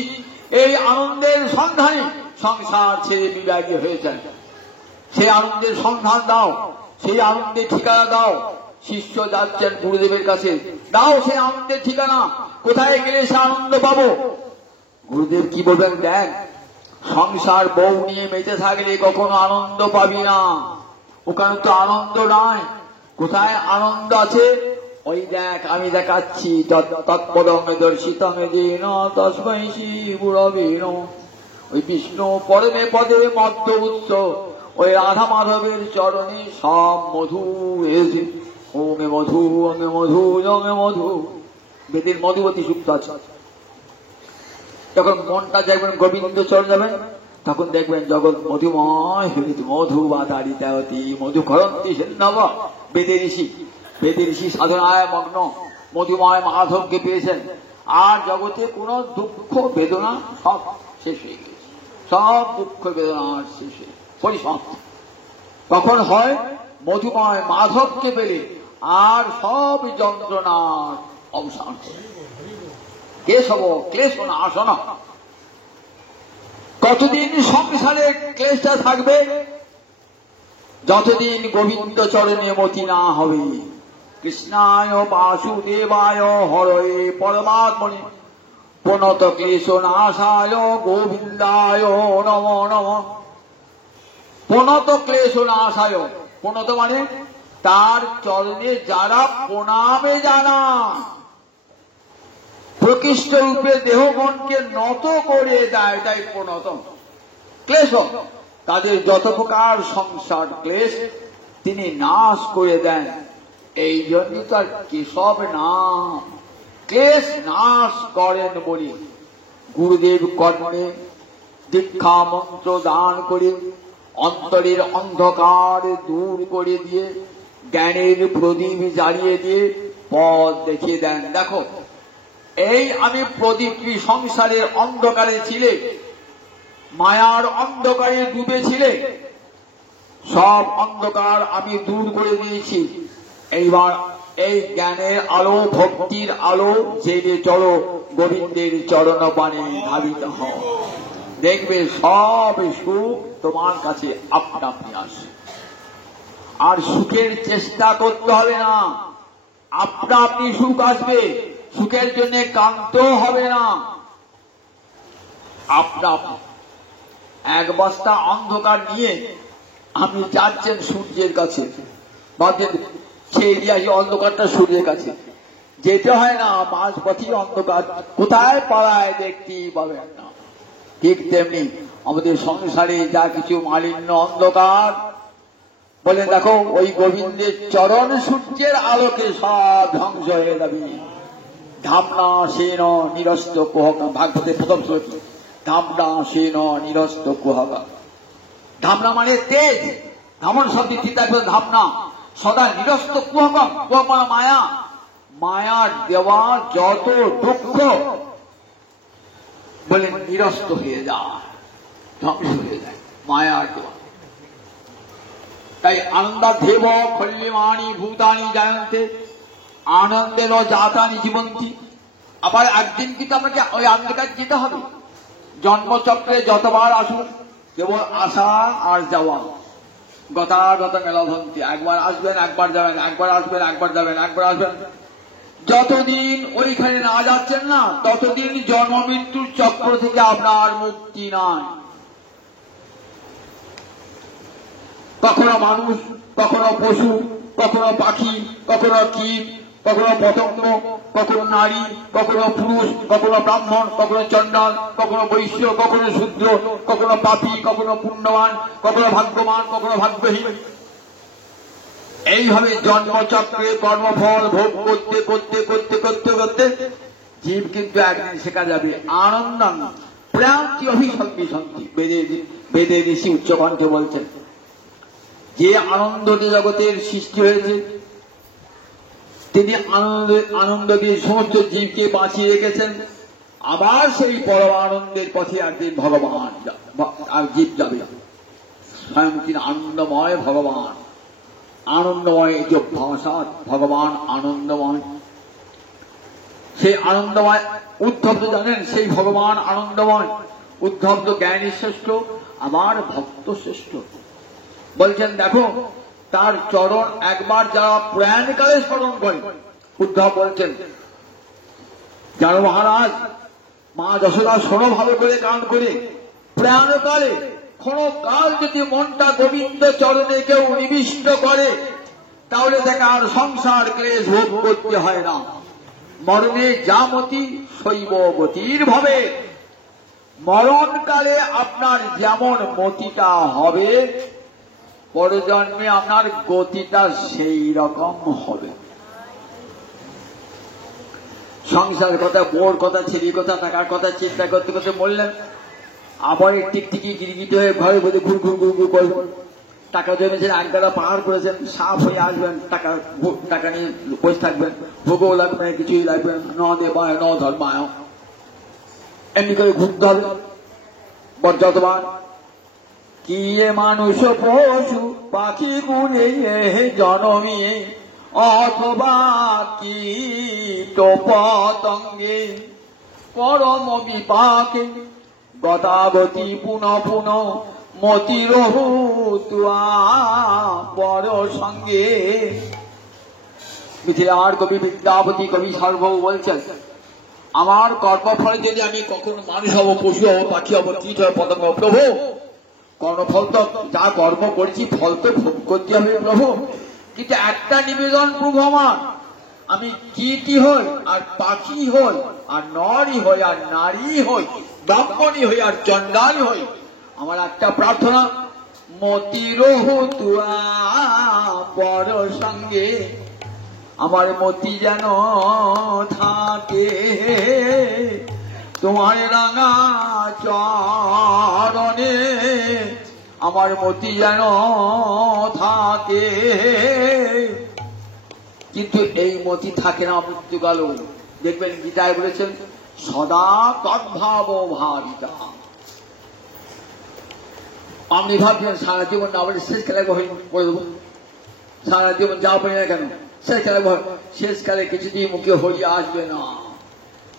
এই আনন্দের সন্ধানে সংসার ছেড়ে বিরাগী হয়েছেন। সেই আনন্দের সন্ধান দাও, সেই আনন্দের ঠিকানা দাও। শিষ্য যাচ্ছেন গুরুদেবের কাছে, দাও সেই আনন্দের ঠিকানা। কোথায় গেলে সে আনন্দ পাবো? গুরুদেব কি বলবেন? দেখ, সংসার বউ নিয়ে মেতে থাকলে কখনো আনন্দ পাবি না। ওখানে তো আনন্দ নয়। কোথায় আনন্দ আছে? ওই দেখ, আমি দেখাচ্ছি। তৎপদমে দর্শিতমে দিন তস্मै শ্রী গুরবে নমঃ। ওই বিষ্ণু পরমে পদে মধ্য উৎস, ওই রাধা মাধবের চরণে সব মধু এসে। ওমে মধু, ওমে মধু, ওমে মধু। বেদের মধুবতী সূক্ত আছে। যখন মনটা দেখবেন গোবিন্দ চরণ যাবেন, তখন দেখবেন জগৎ মধুময় হইত। মধু বাতারিতায়তি মধু খরন্তি সেন্নব। বেদের ঋষি সাধনায় মগ্ন, মধুময় মাধবকে পেয়েছেন। আর জগতে কোন দুঃখ বেদনা সব শেষ হয়ে গেছে, সব দুঃখ বেদনা শেষ হয়ে পরিসমাপ্ত। তখন হয় মধুময় মাধবকে পেলে আর সব যন্ত্রণার অবসান। কেশব ক্লেশ আসন। কতদিন সংসারে ক্লেশটা থাকবে? যতদিন গোবিন্দ চরণে মতি না হবে। কৃষ্ণায় বাসুদেবায় হরয়ে পরমাত্মনে প্রণত ক্লেশ নাশায় গোবিন্দায় নমো নমঃ। প্রণত ক্লেশ নাশায়, প্রণত মানে তার চরণে যারা প্রণামে জানা, প্রকৃষ্ট রূপে দেহমনকে নত করে দেয়, তাই প্রণত। ক্লেশ, তাদের যত প্রকার সংসার ক্লেশ তিনি নাশ করে দেন। এই জন্য তার কেশব নাম। ক্লেশ নাশ করেন বলি গুরুদেব কর্ণে দীক্ষা মন্ত্র দান করে অন্তরের অন্ধকার দূর করে দিয়ে জ্ঞানের প্রদীপ জ্বালিয়ে দিয়ে পথ দেখিয়ে দেন। দেখো, এই আমি প্রদীপী সংসারের অন্ধকারে ছিলে, মায়ার অন্ধকারে ডুবেছিলে, সব অন্ধকার আমি দূর করে দিয়েছি। এইবার এই জ্ঞানের আলো, ভক্তির আলো জেগে চলো, গোবিন্দের চরণ পানে ধাবিত হও। দেখবে সব সুখ তোমার কাছে আপনা আপনি আসে। আর সুখের চেষ্টা করতে হবে না, আপনা আপনি সুখ আসবে। সুখের জন্য কান্ত হবে না, আপনা আপনি। এক বস্তা অন্ধকার নিয়ে আপনি যাচ্ছেন সূর্যের কাছে, ভাবছেন ছেড়ে দিয়ে আসি অন্ধকারটা সূর্যের কাছে। যেতে হয় না, মাঝ পথই অন্ধকার, কোথায় পাড়ায় দেখতেই পাবেন না। ঠিক তেমনি আমাদের সংসারে যা কিছু মালিন্য অন্ধকার, বলেন দেখো ওই গোবিন্দের চরণ সূর্যের আলোকে সব ধ্বংস হয়ে যাবে। ধামনা সেন নিরস্ত কুহকা, ভাগবতের প্রথম শ্লোক। ধামনা সেন নিরস্ত কুহকা, ধামনা মানে তেজ, ধামন শব্দ চিন্তা ধামনা, সদা নিরস্ত কুহকা, কুহকা মায়া, মায়ার দেওয়া যত দুঃখ বলেন নিরস্ত হয়ে যায়, ধ্বংস হয়ে যায় মায়ার দেওয়া। তাই আনন্দাধেব খল্লিমানি ভূতানি জায়ন্তে আনন্দের জাতানি জীবন্তী। আবার একদিন কিন্তু আপনাকে ওই আনন্দের যেতে হবে। জন্মচক্রে যতবার আসুন কেবল আসা আর যাওয়া, গতাগত মেলাভন্তি, একবার আসবেন একবার যাবেন, একবার আসবেন একবার যাবেন, একবার আসবেন। যতদিন ওইখানে না যাচ্ছেন না ততদিন জন্ম মৃত্যুর চক্র থেকে আপনার মুক্তি নাই। কখনো মানুষ, কখনো পশু, কখনো পাখি, কখনো কীট, কখনো পতঙ্গ, কখনো নারী, কখনো পুরুষ, কখনো ব্রাহ্মণ, কখনো চণ্ডাল, কখনো বৈশ্য, কখনো শূদ্র, কখনো পাপী, কখনো পুণ্যবান, কখনো ভাগ্যবান, কখনো ভাগ্যহীন। এইভাবে জন্মচক্রে কর্মফল ভোগ করতে করতে করতে করতে করতে জীব কিন্তু একদিন শেখা যাবে আনন্দান প্রান্তি অভিসন্ধি সন্ধি। বেদে ঋষি উচ্চকণ্ঠে বলছেন, যে আনন্দ জগতের সৃষ্টি হয়েছে তিনি আনন্দকে সমস্ত জীবকে বাঁচিয়ে রেখেছেন। আবার সেই পরম আনন্দের পথে একদিন ভগবান আর জীব যাবে। স্বয়ং তিনি আনন্দময় ভগবান, আনন্দময় যে ভাষা ভগবান আনন্দময়, সেই আনন্দময় উদ্ধব জানেন, সেই ভগবান আনন্দময়। উদ্ধব তো জ্ঞানী শ্রেষ্ঠ, আমার ভক্ত শ্রেষ্ঠ। বলছেন দেখো তার চরণ একবার যারা প্রয়াণকালে স্মরণ করে, উদ্ধব বলছেন জানো মহারাজ, মা যশোদা শোনো ভালো করে গান করে, প্রয়াণকালে ক্ষণকাল যদি মনটা গোবিন্দ চরণে কেউ নিবিষ্ট করে তাহলে তাকে আর সংসার ক্লেশ ভোগ করতে হয় না। মরণে যা মতি শৈব গতির ভাবে, মরণকালে আপনার যেমন মতিটা হবে পরজন্মে আপনার গতিটা সেই রকম হবে। সংসারের কথা, বোর কথা, ছেলের কথা, টাকার কথা চিন্তা করতে করতে বললেন, আবার টিকটিকি গিরগিট হয়ে ঘরে বসে ঘুর ঘুর ঘুর ঘুর করবেন। টাকা জমেছেন, একগালা পাহাড় করেছেন, সাপ হয়ে আসবেন, টাকা নিয়ে বসে থাকবেন, ভোগও লাগবে না, কিছুই লাগবে না, ন দেবায় ন ধর্মায়, এমনি করে ঘুরতে হবে যতবার। কি মানুষ পশু পাখি গুণে জনমিয়ে, অথবা কীট পতঙ্গে পরম বিপাকে, গতাগতি পুনঃ পুনঃ মতিরহু তুয়া পর সঙ্গে। মিথিলার কবি বিদ্যাপতি কবি সার্বভৌম বলছেন, আমার কর্মফলে যদি আমি কখনো মানুষ হব, পশু হব, পাখি হব, কীট হব, পতঙ্গ হব, প্রভু কর্মফল তো যা কর্ম করেছি ফল তো ভোগ করতে হবে প্রভু। কিন্তু একটা নিবেদন প্রভু আমার, আমি কীটই হই আর পাখি হই আর নরই হই আর নারী হই, ব্রাহ্মণী হই আর চণ্ডালী হই, আমার একটা প্রার্থনা, মতিরহু তুয়া পর সঙ্গে, আমার মতি যেন থাকে তোমার রাঙা চরণে, আমার মতি যেন থাকে। কিন্তু এই মতি থাকে না মৃত্যুকাল। দেখবেন গীতায় বলেছেন, সদা তদ্ভাব ভাবিতা। আপনি ভাবছেন সারা জীবন না বলে শেষ কালে করে দেবো, সারা জীবন যা পাই না কেন শেষকালে কিছুদিন মুখে হরিয়া আসবে না,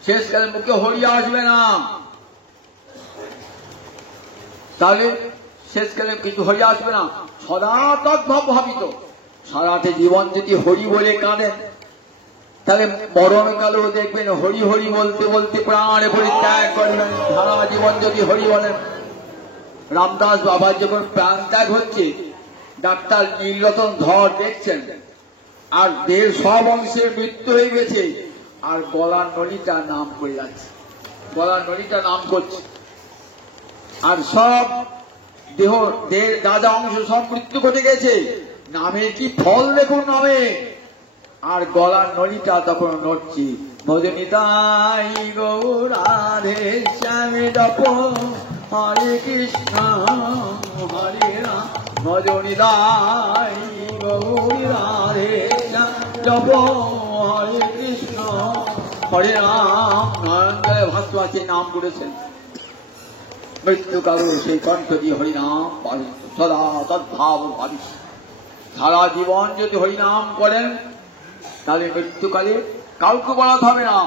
শেষকালে মুখে হরিয়া আসবে না। তাহলে শেষকালে কিছু হরিয়া আসবে না, সদা তদ্ভাব ভাবিত। সারাতে জীবন যদি হরি বলে কাঁদেন তাহলে মরণকালেও দেখবেন হরি হরি বলতে বলতে প্রাণে পরিত্যাগ করবেন। সারা জীবন যদি হরি বলেন। রামদাস বাবার যখন প্রাণ ত্যাগ হচ্ছে, ডাক্তার নীলরতন ধর দেখছেন আর দেহের সব অংশের মৃত্যু হয়ে গেছে, আর গলার নলিটা নাম করে যাচ্ছে, গলার নলিটা নাম করছে, আর সব দেহের দাদা অংশ সব মৃত্যু ঘটে গেছে। নামে কি ফল দেখুন নামে, আর গলার নলিটা তখন নড়ছে। ভজনিতাই গৌরাধে শ্যামে জপ হরে কৃষ্ণ হরে রাম, ভজনিতাই গৌরাধে জপ হরে কৃষ্ণ হরে রাম। নয়নজয় ভাস্ত আছে নাম করেছেন, মৃত্যুকাল সেই কণ্ঠ দিয়ে হরিনাম সদা তদ্ভাব ভাবি। সারা জীবন যদি হরিনাম করেন তাহলে মৃত্যুকালে কাউকে বলাতে হবে না,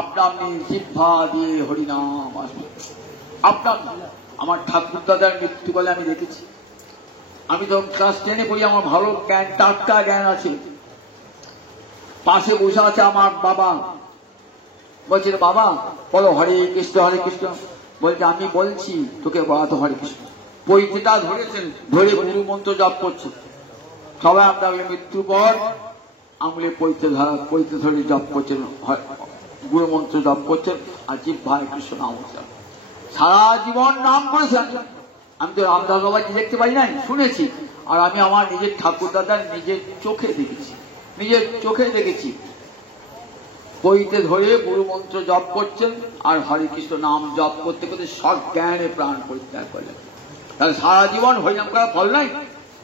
আপনা আপনি জিহ্বা দিয়ে হরিনাম আসবে আপনার। আমার ঠাকুর দাদার মৃত্যুকালে আমি দেখেছি, আমি তো ক্লাস 10-এ পড়ি, আমার ভালো জ্ঞান, টাটকা জ্ঞান আছে। পাশে বসে আছে আমার বাবা, বলছে বাবা বলো হরে কৃষ্ণ হরে কৃষ্ণ। বলছে আমি বলছি তোকে বলাতে হরে কৃষ্ণ। পৈতেটা ধরেছেন, ধরে গুরু মন্ত্র জপ করছে। সবাই আমরা মৃত্যুর পর আঙুলে পৈতে ধরে জপ করছেন, গুরু মন্ত্র জপ করছেন, আর জিহ্বায় কৃষ্ণ নাম হচ্ছেন। সারা জীবন নাম করেছেন। আমি তো রামদাস বাবাজি দেখতে পাই নাই, শুনেছি। আর আমি আমার নিজের ঠাকুর দাদার নিজের চোখে দেখেছি, নিজের চোখে দেখেছি। বইতে ধরে গুরু মন্ত্র জপ করছেন, আর হরে কৃষ্ণ নাম জপ করতে করতে সব জ্ঞানে প্রাণ পরিত্যাগ করলেন। তাহলে সারা জীবন হরিনাম করার ফল নাই,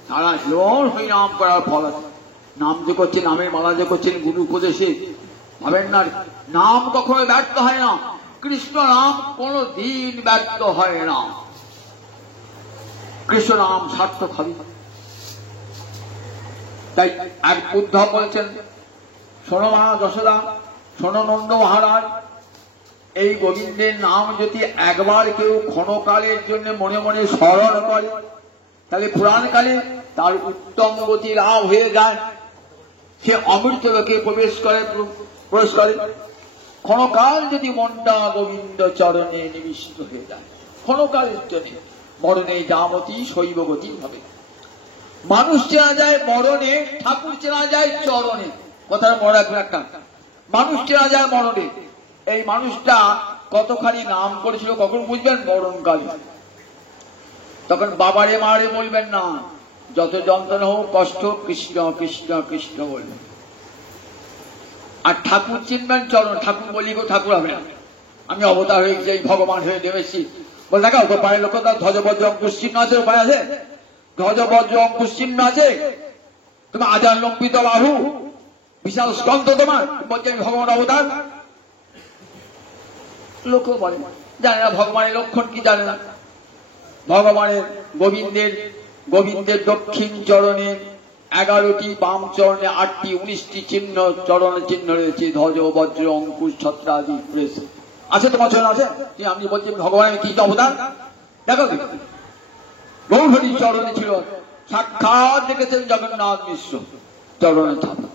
সারা জীবন হরিনাম করার ফল আছে। নাম যে করছেন, নামের মালা যে করছেন গুরু উপদেশে, ভাবেন না নাম কখনো ব্যর্থ হয় না। কৃষ্ণ নাম কোনো দিন ব্যর্থ হয় না, কৃষ্ণ নাম সার্থক হবে। তাই এক উদ্ধব বলছেন, শোনো মা যশোদা, শোনো নন্দ মহারাজ, এই গোবিন্দের নাম যদি একবার কেউ ক্ষণকালের জন্য মনে মনে স্মরণ করে, তাহলে পুরাণকালে তার উত্তম গতি লাভ হয়ে যায়, সে অমৃত লোকে প্রবেশ করে। ক্ষণকাল যদি মনটা গোবিন্দ চরণে নিবিষ্ট হয়ে যায়, ক্ষণকালের জন্য মরণে যামতি শৈব গতি হবে। মানুষ চেনা যায় মরণে, ঠাকুর চেনা যায় চরণে। কথাটা মনে রাখবেন একটা, মানুষ চেনা যায় মরণে। এই মানুষটা কতখানি নাম করেছিল কখন বুঝবেন? মরণকালে। তখন বাবারে মারে বলবেন না, যত যন্ত্রণা হোক কষ্ট, কৃষ্ণ কৃষ্ণ কৃষ্ণ বলবেন। আর ঠাকুর চিনবেন চরণ, ঠাকুর বলি গো ঠাকুর হবে না, আমি অবতার হয়ে যাই, ভগবান হয়ে নেমেছি। বল দেখা তো পায়ের লোক তার ধ্বজবজ্র অঙ্কুশ চিহ্ন আছে, উপায় আছে, ধ্বজবজ্র অঙ্কুশ চিহ্ন আছে, তোমার আজার লম্বিত বাহু, বিশাল স্কন্ধ তোমার, বলছে আমি ভগবান অবতার। লোক বলে জানে না ভগবানের লক্ষণ কি, জানে না। ভগবানের গোবিন্দের দক্ষিণ চরণে 11টি, বাম চরণে 8টি, 19টি চিহ্ন, চরণ চিহ্ন রয়েছে, ধ্বজ বজ্র অঙ্কুশ ছত্রাদি রয়েছে। আছে তোমার চরণ আছে? আমি বলছি ভগবানের কি অবদান দেখো। গৌরহরি চরণে ছিল, সাক্ষাৎ দেখেছেন জগন্নাথ মিশ্র চরণে থাকা।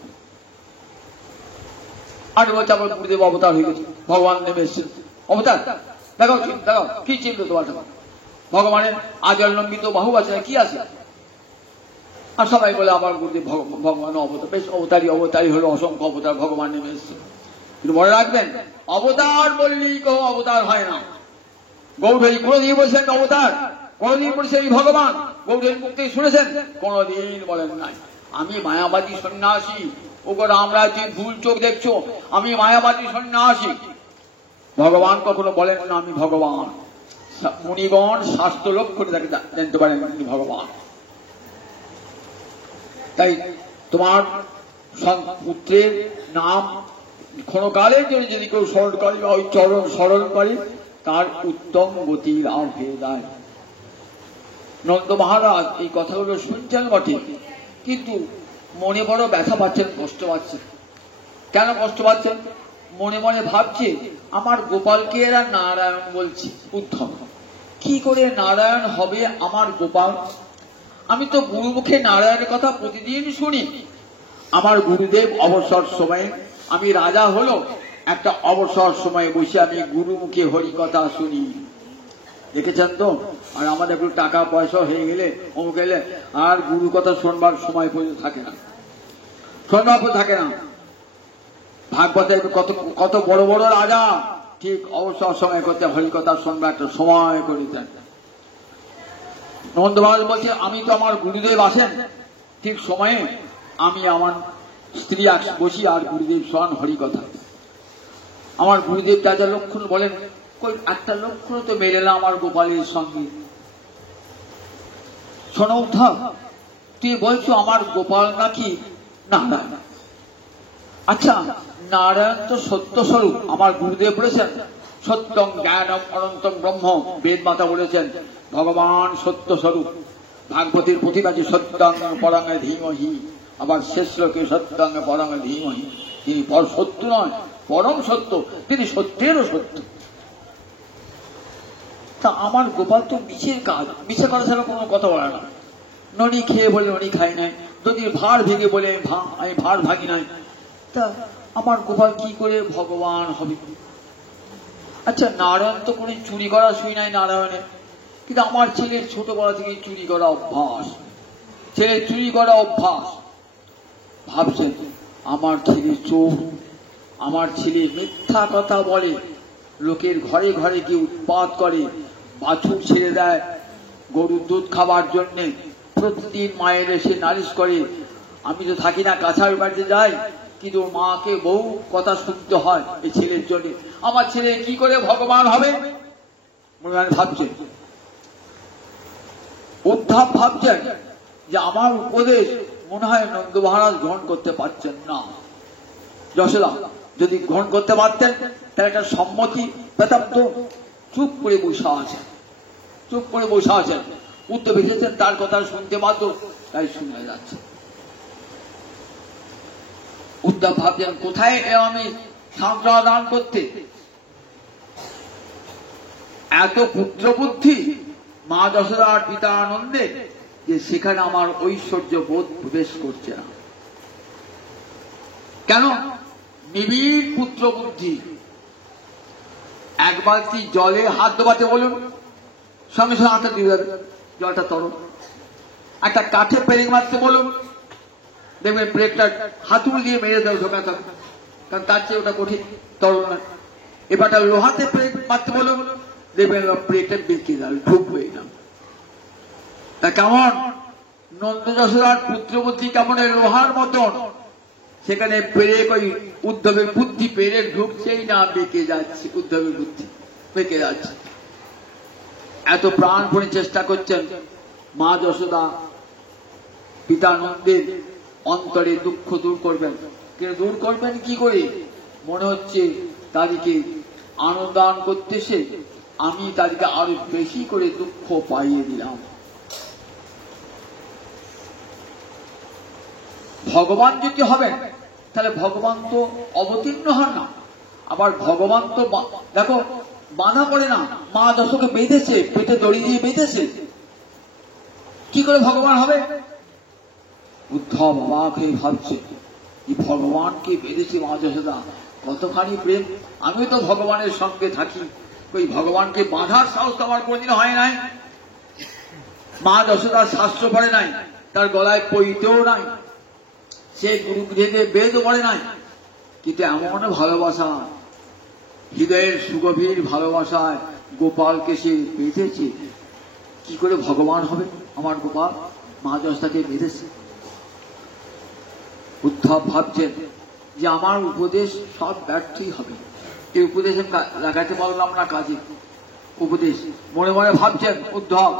8 বছর আবার গুরুদেব অবতার হয়ে গেছে, ভগবান নেমে এসেছেন অবতার। দেখো দেখো কি চিহ্ন তোমার, ভগবানের আজল লম্বিত বাহু আছে, কি আছে? আর সবাই বলে আবার গুরুদেব ভগবান অবতার, বেশ অবতারই হলো, অসংখ্য অবতার ভগবান নেমে এসছে। কিন্তু মনে রাখবেন, অবতার বললেই কেউ অবতার হয় না। গৌরহরি কোনদিন বলছেন অবতার? কোনদিন বলছেন ভগবান? গৌরহরির মুখ থেকে শুনেছেন? কোনদিন বলেন নাই। আমি মায়াবাদী সন্ন্যাসী, ওগো রামরাজ তুমি ভুল চোখ দেখছো, আমি মায়াবাদী সন্ন্যাসী। ভগবান কখনো বলেন না আমি ভগবান। মুনিগণ শাস্ত্র লক্ষ্য তাকে জানতে পারেন তিনি ভগবান। তাই তোমার পুত্রের নাম ক্ষণকালের জন্য যদি কেউ স্মরণ করে বা ওই চরণ স্মরণ করে, তার উত্তম গতি লাভ হয়ে যায়। নন্দ মহারাজ এই কথাগুলো শুনছেন বটে, কিন্তু মনে বড় ব্যথা পাচ্ছেন, কষ্ট পাচ্ছেন। কেন কষ্ট পাচ্ছেন? মনে মনে ভাবছে আমার গোপালকে এরা নারায়ণ বলছে। উদ্ধব, কি করে নারায়ণ হবে আমার গোপাল? আমি তো গুরুমুখে নারায়ণের কথা প্রতিদিন শুনি। আমার গুরুদেব অবসর সময়ে, আমি রাজা হলো একটা অবসর সময়ে বসে আমি গুরুমুখে হরি কথা শুনি, দেখেছেন তো। আর আমাদের একটু টাকা পয়সা হয়ে গেলে অমুক গেলে আর গুরু কথা শুনবার সময় পর্যন্ত থাকে না। সন্ন্যাস থাকে না। ভাগবতে কত কত বড় বড় রাজা ঠিক অবসর সময় করতে হরিকথার সঙ্গে একটা সময় করিতেন। নন্দ মহারাজ বলছে, আমি তো আমার গুরুদেব আসেন ঠিক সময়ে, আমি আমার স্ত্রী বসি আর গুরুদেব শোনান হরিকথা। আমার গুরুদেব যা যা লক্ষণ বলেন, একটা লক্ষণ তো মেলে না আমার গোপালের সঙ্গে। শোনো উদ্ধব, তুই বলছো আমার গোপাল নাকি নারায়ণ। আচ্ছা, নারায়ণ তো সত্য স্বরূপ, আমার গুরুদেব বলেছেন সত্যং জ্ঞানম অনন্তম ব্রহ্ম, বেদ মাতা বলেছেন ভগবান সত্য স্বরূপ। ভাগবতের প্রতিবাদী সত্যং পরং ধীমহি, আবার শেষ শ্লোকে সত্যং পরং ধীমহি। তিনি পর সত্য নয়, পরম সত্য, তিনি সত্যেরও সত্য। তা আমার গোপাল তো মিছের কাজ, মিছে কথা ছাড়া কোনো কথা বলে না। ননি খেয়ে বলে ননি খাই নাই, যদি ভাড় ভেঙে বলে আমি ভাড় ভাঙি নাই। তা আমার গোপাল কি করে ভগবান হবে? আচ্ছা, নারায়ণ তো কোনো চুরি করা শুই নাই নারায়ণের, কিন্তু আমার ছেলের ছোটবেলা থেকে চুরি করা অভ্যাস, ছেলে চুরি করা অভ্যাস। ভাবছেন আমার ছেলে চোর, আমার ছেলে মিথ্যা কথা বলে, লোকের ঘরে ঘরে গিয়ে উৎপাত করে, বাছুর ছেড়ে দেয় গরুর দুধ খাবার জন্যে, প্রতিদিন মায়ের এসে নালিশ করে। আমি তো থাকি না, কাছার বাড়িতে যাই, কিন্তু মাকে বহু কথা শুনতে হয় এই ছেলের জন্য। আমার ছেলে কি করে ভগবান হবে? মনে হয় ভাবছেন, উদ্ধব ভাবছেন যে আমার উপদেশ মনে হয় নন্দ মহারাজ গ্রহণ করতে পারছেন না। যশোদা যদি গ্রহণ করতে পারতেন তার একটা সম্মতি পেতাম তো। চুপ করে বসে আছেন, চুপ করে বসে আছেন। উদ্ধব এসেছেন, তার কথা শুনতে বাধ্য, তাই শুনে যাচ্ছে। উদ্ধব ভাবছেন কোথায় আমি সান্ত্বনা দান করতে, এত পুত্র বুদ্ধি মা যশোদার পিতা আনন্দে, যে সেখানে আমার ঐশ্বর্য বোধ প্রবেশ করছে না। কেন? নিবিড় পুত্র বুদ্ধি। এক বালতি জলে হাত ধোয়াতে বলুন, সঙ্গে সঙ্গে হাতটা দিয়ে যাবে, জলটা তরল। একটা কাঠে পেরেক মারতে বলুন, দেখবেন ব্রেকটা হাতুড়ি দিয়ে মেরে দেবে ঢোকা থাকবে, কারণ তার চেয়ে ওটা কঠিন, তরল না। এবারটা লোহাতে ব্রেক মারতে বলুন, দেখবেন ব্রেকটা বেঁকে যাবে, ঢুকবে না। তা কেমন নন্দ যশোদার পুত্রবুদ্ধি কেমন লোহার মতন, সেখানে পেরেক ওই উদ্ধবের বুদ্ধি পেরেক ঢুকছেই না, বেঁকে যাচ্ছে, উদ্ধবের বুদ্ধি বেঁকে যাচ্ছে। এত প্রাণপণে চেষ্টা করছেন মা যশোদা পিতা নন্দের অন্তরে দুঃখ দূর করবেন, কিন্তু দূর করবেন কি করে? মনে হচ্ছে তাদেরকে আনন্দান করতেছে, আমি তাদেরকে আরো বেশি করে দুঃখ পাইয়ে দিলাম। ভগবান যদি হবেন তাহলে ভগবান তো অবতীর্ণ হন না, আবার ভগবান তো দেখো বাধা করে না, মা যশোকে বেঁধেছে, পেটে দড়ি দিয়ে বেঁধেছে, কি করে ভগবান হবে? উদ্ধব অবাক হয়ে ভাবছে, ভগবানকে বেঁধেছে মা যশোদা, কতখানি প্রেম। আমিও তো ভগবানের সঙ্গে থাকি, ওই ভগবানকে বাঁধার সাহস আমার কোনদিন হয় নাই। মা যশোদার শাস্ত্র পড়ে নাই, তার গলায় পইতেও নাই, সে গুরু গৃহে বেদও পড়ে নাই, কিন্তু এমন ভালোবাসা, হৃদয়ের সুগভীর ভালোবাসায় গোপালকে সে বেঁধেছে। কি করে ভগবান হবে আমার গোপাল? মা যশোদাকে বেঁধেছে। উদ্ধব ভাবছেন যে আমার উপদেশ সব ব্যর্থই হবে, এই উপদেশ লাগাতে পারলাম না কাজে। উপদেশ মনে মনে ভাবছেন উদ্ধব,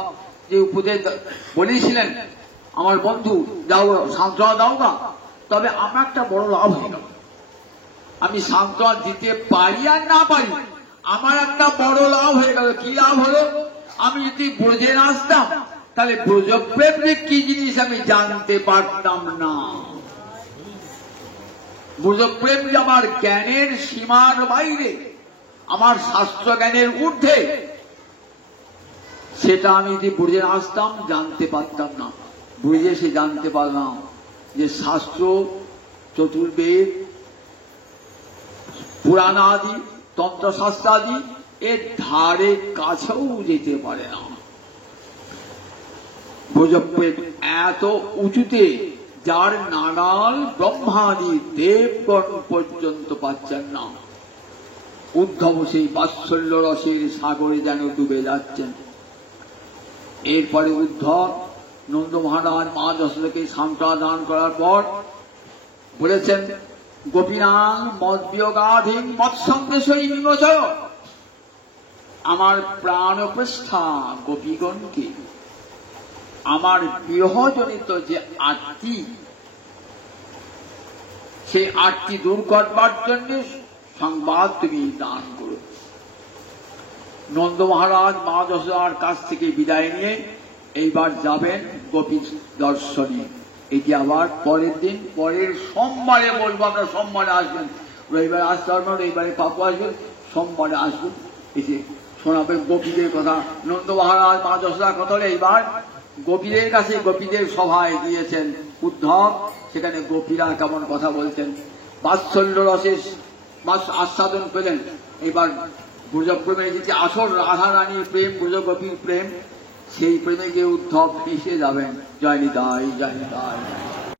যে উপদেশ বলেছিলেন আমার বন্ধু, যাও সান্ত্বনা দাও না, তবে আমার একটা বড় লাভ হয়ে গেল। আমি সান্ত্বনা দিতে পারি আর না পারি, আমার একটা বড় লাভ হয়ে গেল। কি লাভ হলো? আমি যদি ব্রজে না আসতাম তাহলে ব্রজপ্রেম কি জিনিস আমি জানতে পারতাম না। ব্রজপ্রেম যে আমার জ্ঞানের সীমার বাইরে, আমার শাস্ত্র জ্ঞানের ঊর্ধ্বে, সেটা আমি যদি ব্রজে আসতাম জানতে পারতাম না। ব্রজে সে জানতে পারলাম যে শাস্ত্র, চতুর্বেদ, পুরাণ আদি, তন্ত্রশাস্ত্র আদি এর ধারে কাছেও যেতে পারে না। ব্রজপ্রেম এত উঁচুতে যার নাগাল ব্রহ্মাদি দেবগণ পর্যন্ত পাচ্ছেন না। উদ্ধব সেই বাৎসল্য রসের সাগরে যেন ডুবে যাচ্ছেন। এরপরে উদ্ধব নন্দ মহারাজ মা যশোদাকে সান্ত্বনা দান করার পর বলেছেন, গোপীনাং মদ্বিয়োগাধীন মৎসন্দেশই নিমোচয়, আমার প্রাণপ্রষ্ঠা গোপীগণকে আমার বিরহজনিত যে আরতি, সেই আরতি দূর করবার জন্য সংবাদ তুমি দান করো। নন্দ মহারাজ মা যশোদার কাছ থেকে বিদায় নিয়ে এইবার যাবেন গোপী দর্শনে। এটি আবার পরের দিন, পরের সোমবারে বলবো। আমরা সোমবারে আসবেন, রবিবারে আসতে পারবেন, রবিবারে পাপু আসবেন, সোমবারে আসবেন, এসে শোনাবেন গোপীদের কথা। নন্দ মহারাজ মা যশোদার কথা হলে এইবার গোপীদের কাছে, গোপীদের সভায় গিয়েছেন উদ্ধব। সেখানে গোপীরা কেমন কথা বলছেন, বাৎসল্য রসের আস্বাদন পেলেন। এবার ব্রজপ্রেমের যে আসল রাধা রানীর প্রেম, ব্রজগোপীর প্রেম, সেই প্রেমে গিয়ে উদ্ধব মিশে যাবেন। জয় নিতাই, জয় নিতাই।